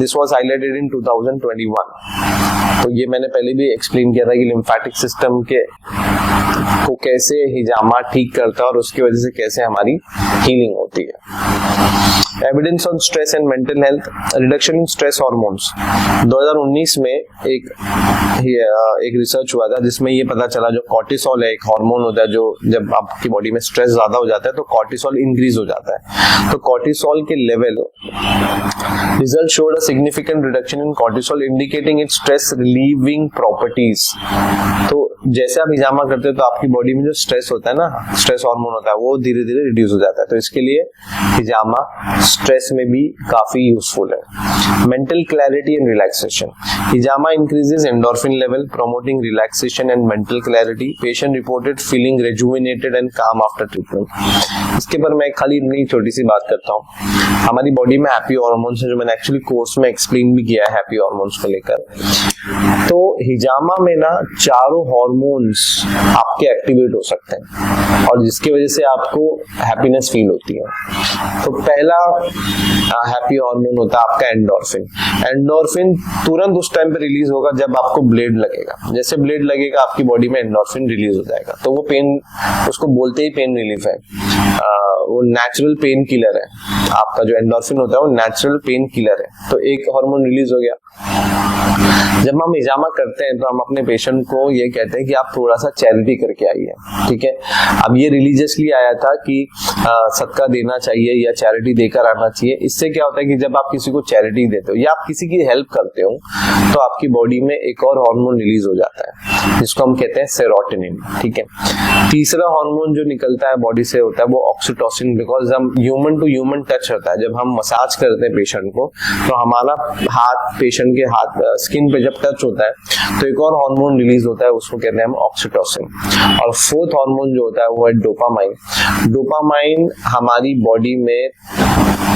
This was highlighted in 2021। तो ये मैंने पहले भी एक्सप्लेन किया था कि लिम्फेटिक सिस्टम के को कैसे हिजामा ठीक करता है और उसकी वजह से कैसे हमारी हीलिंग होती है। Evidence on stress and mental health, reduction in stress hormones. 2019 में एक रिसर्च हुआ था जिसमें ये पता चला जो कॉर्टिसोल है, एक हार्मोन होता है जो जब आपकी बॉडी में स्ट्रेस ज्यादा हो जाता है तो कॉर्टिसोल इंक्रीज हो जाता है। तो कॉर्टिसोल के level, result showed a significant reduction in cortisol indicating it's stress relieving properties. तो जैसे आप हिजामा करते हो तो आपकी बॉडी में जो स्ट्रेस होता है ना, स्ट्रेस हार्मोन होता है, वो धीरे धीरे रिड्यूस हो जाता है। तो इसके लिए हिजामा स्ट्रेस में भी काफी यूजफुल है। मेंटल क्लैरिटी एंड रिलैक्सेशन, हिजामा increases endorphin level promoting relaxation and mental clarity. Patient reported feeling rejuvenated and calm after treatment. इसके पर मैं खाली इतनी छोटी सी बात करता हूँ। हमारी बॉडी में हैप्पी हार्मोन्स है जो मैंने एक्चुअली कोर्स में एक्सप्लेन भी किया है हैप्पी हार्मोन्स को लेकर। तो हिजामा में ना चारों हार्मोन्स आपके एक्टिवेट हो सकते हैं और जिसकी वजह से आपको हैप्पीनेस फील होती है। तो पहला हैप्पी हार्मोन होता है आपका एंडोर्फिन। एंडोर्फिन तुरंत उस टाइम पे रिलीज होगा जब आपको ब्लेड लगेगा। जैसे ब्लेड लगेगा आपकी बॉडी में एंडोर्फिन रिलीज हो जाएगा। तो वो पेन, उसको बोलते ही पेन रिलीफ है, वो नेचुरल पेन किलर है। आपका जो एंडोर्फिन होता है वो नेचुरल पेन किलर है। तो एक हार्मोन रिलीज हो गया। जब हम हिजामा करते हैं तो हम अपने पेशेंट को ये कहते हैं कि आप थोड़ा सा चैरिटी करके आइए, ठीक है। अब ये रिलीजियसली आया था कि सदका देना चाहिए या चैरिटी देकर आना चाहिए। इससे क्या होता है कि जब आप किसी को चैरिटी देते हो या आप किसी की हेल्प करते हो तो आपकी बॉडी में एक और हार्मोन रिलीज हो जाता है। जिसको हम कहते हैं सेरोटोनिन, ठीक है। तीसरा हार्मोन जो निकलता है बॉडी से होता है वो ऑक्सीटोसिन, बिकॉज हम ह्यूमन टू ह्यूमन टच होता है। जब हम मसाज करते हैं पेशेंट को तो हमारा हाथ पेशेंट के हाथ स्किन पे जब टच होता है तो एक और हार्मोन रिलीज होता है, उसको कहते हैं हम ऑक्सीटोसिन। और फोर्थ हार्मोन जो होता है वो है डोपामाइन। डोपामाइन हमारी बॉडी में,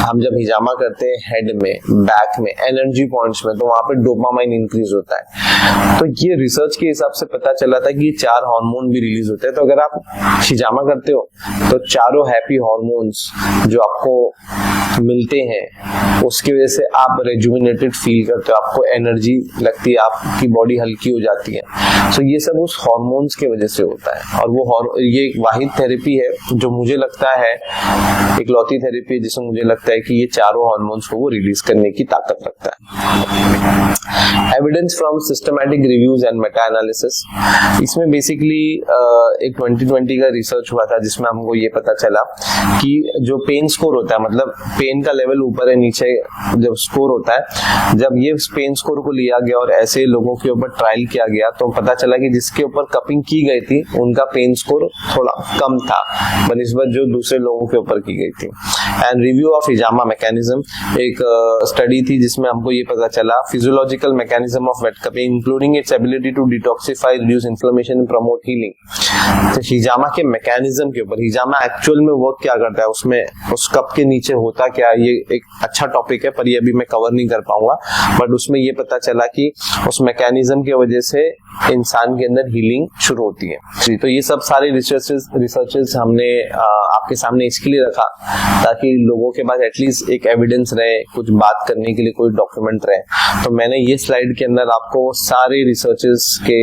हम जब हिजामा करते हैं हेड में, बैक में, एनर्जी पॉइंट्स में, तो वहां पे डोपामाइन इंक्रीज होता है। तो ये रिसर्च के हिसाब से पता चला था कि ये 4 हार्मोन भी रिलीज होते हैं। तो अगर आप हिजामा करते हो तो चारों हैप्पी हार्मोन्स जो आपको मिलते हैं उसकी वजह से आप रेजुविनेटेड फील करते हो, आपको एनर्जी लगती है, आपकी बॉडी हल्की हो जाती है। तो ये सब उस हार्मोन्स के वजह से होता है। और वो ये एक वाहिद थेरेपी है जो मुझे लगता है इकलौती थेरेपी है जिसमें मुझे लगता है कि ये चारों हार्मोन्स को वो रिलीज करने की ताकत रखता है। Evidence from systematic reviews and Meta analysis, इसमें बेसिकली एक 2020 का रिसर्च हुआ था जिसमें हमको ये पता चला कि जो पेन स्कोर होता है, मतलब पेन का लेवल ऊपर है नीचे जब स्कोर होता है, जब ये पेन स्कोर को लिया गया और ऐसे लोगों के ऊपर ट्रायल किया गया तो पता चला कि जिसके ऊपर कपिंग की गई थी उनका पेन स्कोर थोड़ा कम था बनिस्बत जो दूसरे लोगों के ऊपर की गई थी। एंड रिव्यू ऑफ हिजामा मैकेनिज्म, एक स्टडी थी जिसमें हमको ये पता चला physiological mechanism of wet cupping including its ability to detoxify, reduce inflammation and promote healing. तो हिजामा के मैकेनिज्म के ऊपर, हिजामा एक्चुअल में वर्क क्या करता है, उसमें उस कप के नीचे होता क्या है, ये एक अच्छा टॉपिक है पर ये अभी मैं कवर नहीं कर पाऊंगा। बट उसमें ये पता चला कि उस मैकेनिज्म की वजह से इंसान के अंदर हीलिंग शुरू होती है। तो ये सब सारे रिसर्चेस हमने आपके सामने इसके लिए रखा ताकि लोगों के पास एटलीस्ट एक एविडेंस रहे, कुछ बात करने के लिए कोई डॉक्यूमेंट रहे। तो मैंने ये स्लाइड के अंदर आपको सारे रिसर्चेस के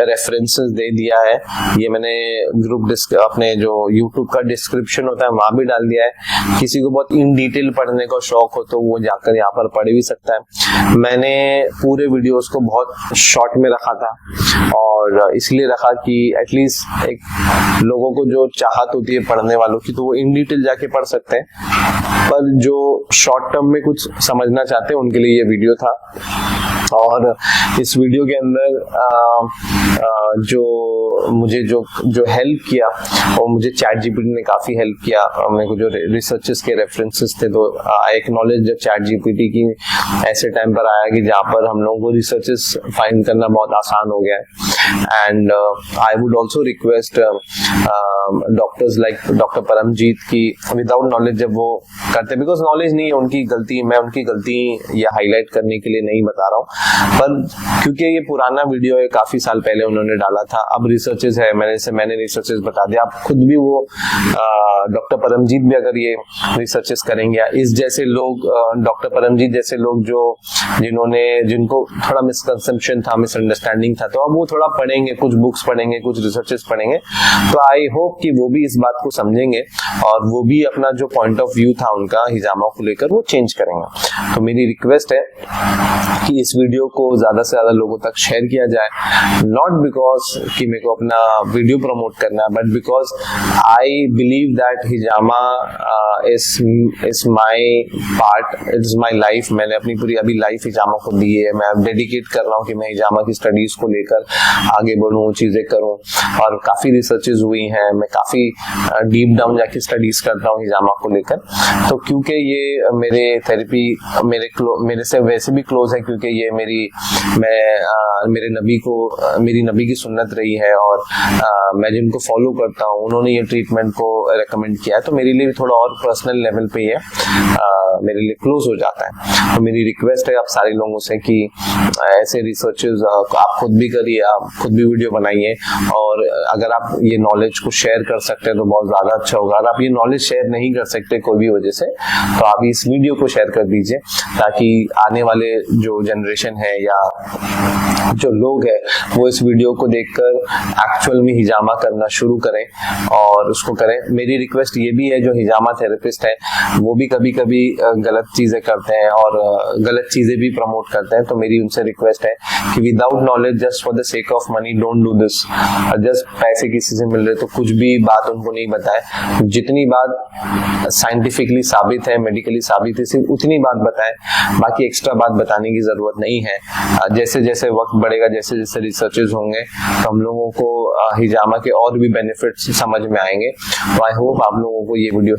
रेफरेंसेस दे दिया है। ये मैंने ग्रुप अपने जो यूट्यूब का डिस्क्रिप्शन होता है वहां भी डाल दिया है। किसी को बहुत इन डिटेल पढ़ने का शौक हो तो वो जाकर यहाँ पर पढ़ भी सकता है। मैंने पूरे वीडियोस को बहुत शॉर्ट में रखा था और इसलिए रखा कि एटलीस्ट एक लोगों को जो चाहत होती है पढ़ने वालों की तो वो इन डिटेल जाके पढ़ सकते हैं, पर जो शॉर्ट टर्म में कुछ समझना चाहते हैं उनके लिए ये वीडियो था। और इस वीडियो के अंदर जो मुझे जो हेल्प किया और मुझे चैट जीपीटी ने काफी हेल्प किया। मेरे को जो रिसर्चेस के रेफरेंसेस थे तो आई एक्नॉलेज जब चैट जीपीटी की ऐसे टाइम पर आया कि जहाँ पर हम लोगों को रिसर्चेस फाइंड करना बहुत आसान हो गया है। And I would also request doctors like doctor Paramjeet की विदाउट नॉलेज जब वो करते, बिकॉज नॉलेज नहीं है उनकी गलती, मैं उनकी गलती या हाईलाइट करने के लिए नहीं बता रहा हूँ, पर क्योंकि ये पुराना वीडियो है, काफी साल पहले उन्होंने डाला था, अब रिसर्चेस है, मैंने रिसर्चेस बता दिया। आप खुद भी वो डॉक्टर परमजीत भी अगर ये रिसर्चेस करेंगे या इस जैसे लोग डॉक्टर परमजीत जैसे लोग जिनको थोड़ा मिसकंसेप्शन था, मिसअंडरस्टैंडिंग था, तो अब वो थोड़ा पढ़ेंगे, कुछ बुक्स पढ़ेंगे, कुछ रिसर्चेस पढ़ेंगे, तो आई होप कि वो भी इस बात को समझेंगे और वो भी अपना जो पॉइंट ऑफ व्यू था उनका हिजामा को लेकर वो चेंज करेंगे। तो मेरी रिक्वेस्ट है कि इस वीडियो को ज्यादा से ज्यादा लोगों तक शेयर किया जाए, नॉट बिकॉज कि मेरे को अपना वीडियो प्रमोट करना है, but because I believe that hijama is my part, it is my life. मैंने अपनी पूरी अभी लाइफ हिजामा को दी है, मैं डेडिकेट कर रहा हूँ कि मैं हिजामा की स्टडीज को लेकर आगे बढ़ूं, चीजें करूं, और काफी रिसर्चेज हुई हैं, मैं काफी डीप डाउन जाके स्टडीज करता हूँ हिजामा को लेकर। तो क्योंकि ये मेरे थेरेपी मेरे से वैसे भी क्लोज है, क्योंकि ये मेरी नबी की सुन्नत रही है और मैं जिनको फॉलो करता हूँ उन्होंने ये ट्रीटमेंट को रेकमेंड किया है, तो मेरे लिए भी थोड़ा और पर्सनल लेवल पे ये मेरे लिए क्लोज हो जाता है। तो मेरी रिक्वेस्ट है आप सारे लोगों से कि ऐसे रिसर्चेस आप खुद भी करिए, आप खुद भी वीडियो बनाइए, और अगर आप ये नॉलेज को शेयर कर सकते हैं तो बहुत ज्यादा अच्छा होगा। अगर आप ये नॉलेज शेयर नहीं कर सकते कोई भी वजह से तो आप इस वीडियो को शेयर कर दीजिए, ताकि आने वाले जो जनरेशन है या जो लोग हैं वो इस वीडियो को देखकर एक्चुअल में हिजामा करना शुरू करें और उसको करें। मेरी रिक्वेस्ट ये भी है, जो हिजामा थेरेपिस्ट है वो भी कभी कभी गलत चीजें करते हैं और गलत चीजें भी प्रमोट करते हैं, तो मेरी उनसे रिक्वेस्ट है कि without knowledge just for the sake of money don't do this. Just पैसे किसी से मिल रहे तो कुछ भी बात उनको नहीं बताए, जितनी बात साइंटिफिकली साबित है, मेडिकली साबित है, सिर्फ उतनी बात बताएं, बाकी एक्स्ट्रा बात बताने की जरूरत नहीं है। जैसे जैसे वक्त बढ़ेगा, जैसे जैसे रिसर्चेस होंगे तो हम लोगों को हिजामा के और भी बेनिफिट्स समझ में आएंगे। तो आई होप आप लोगों को ये वीडियो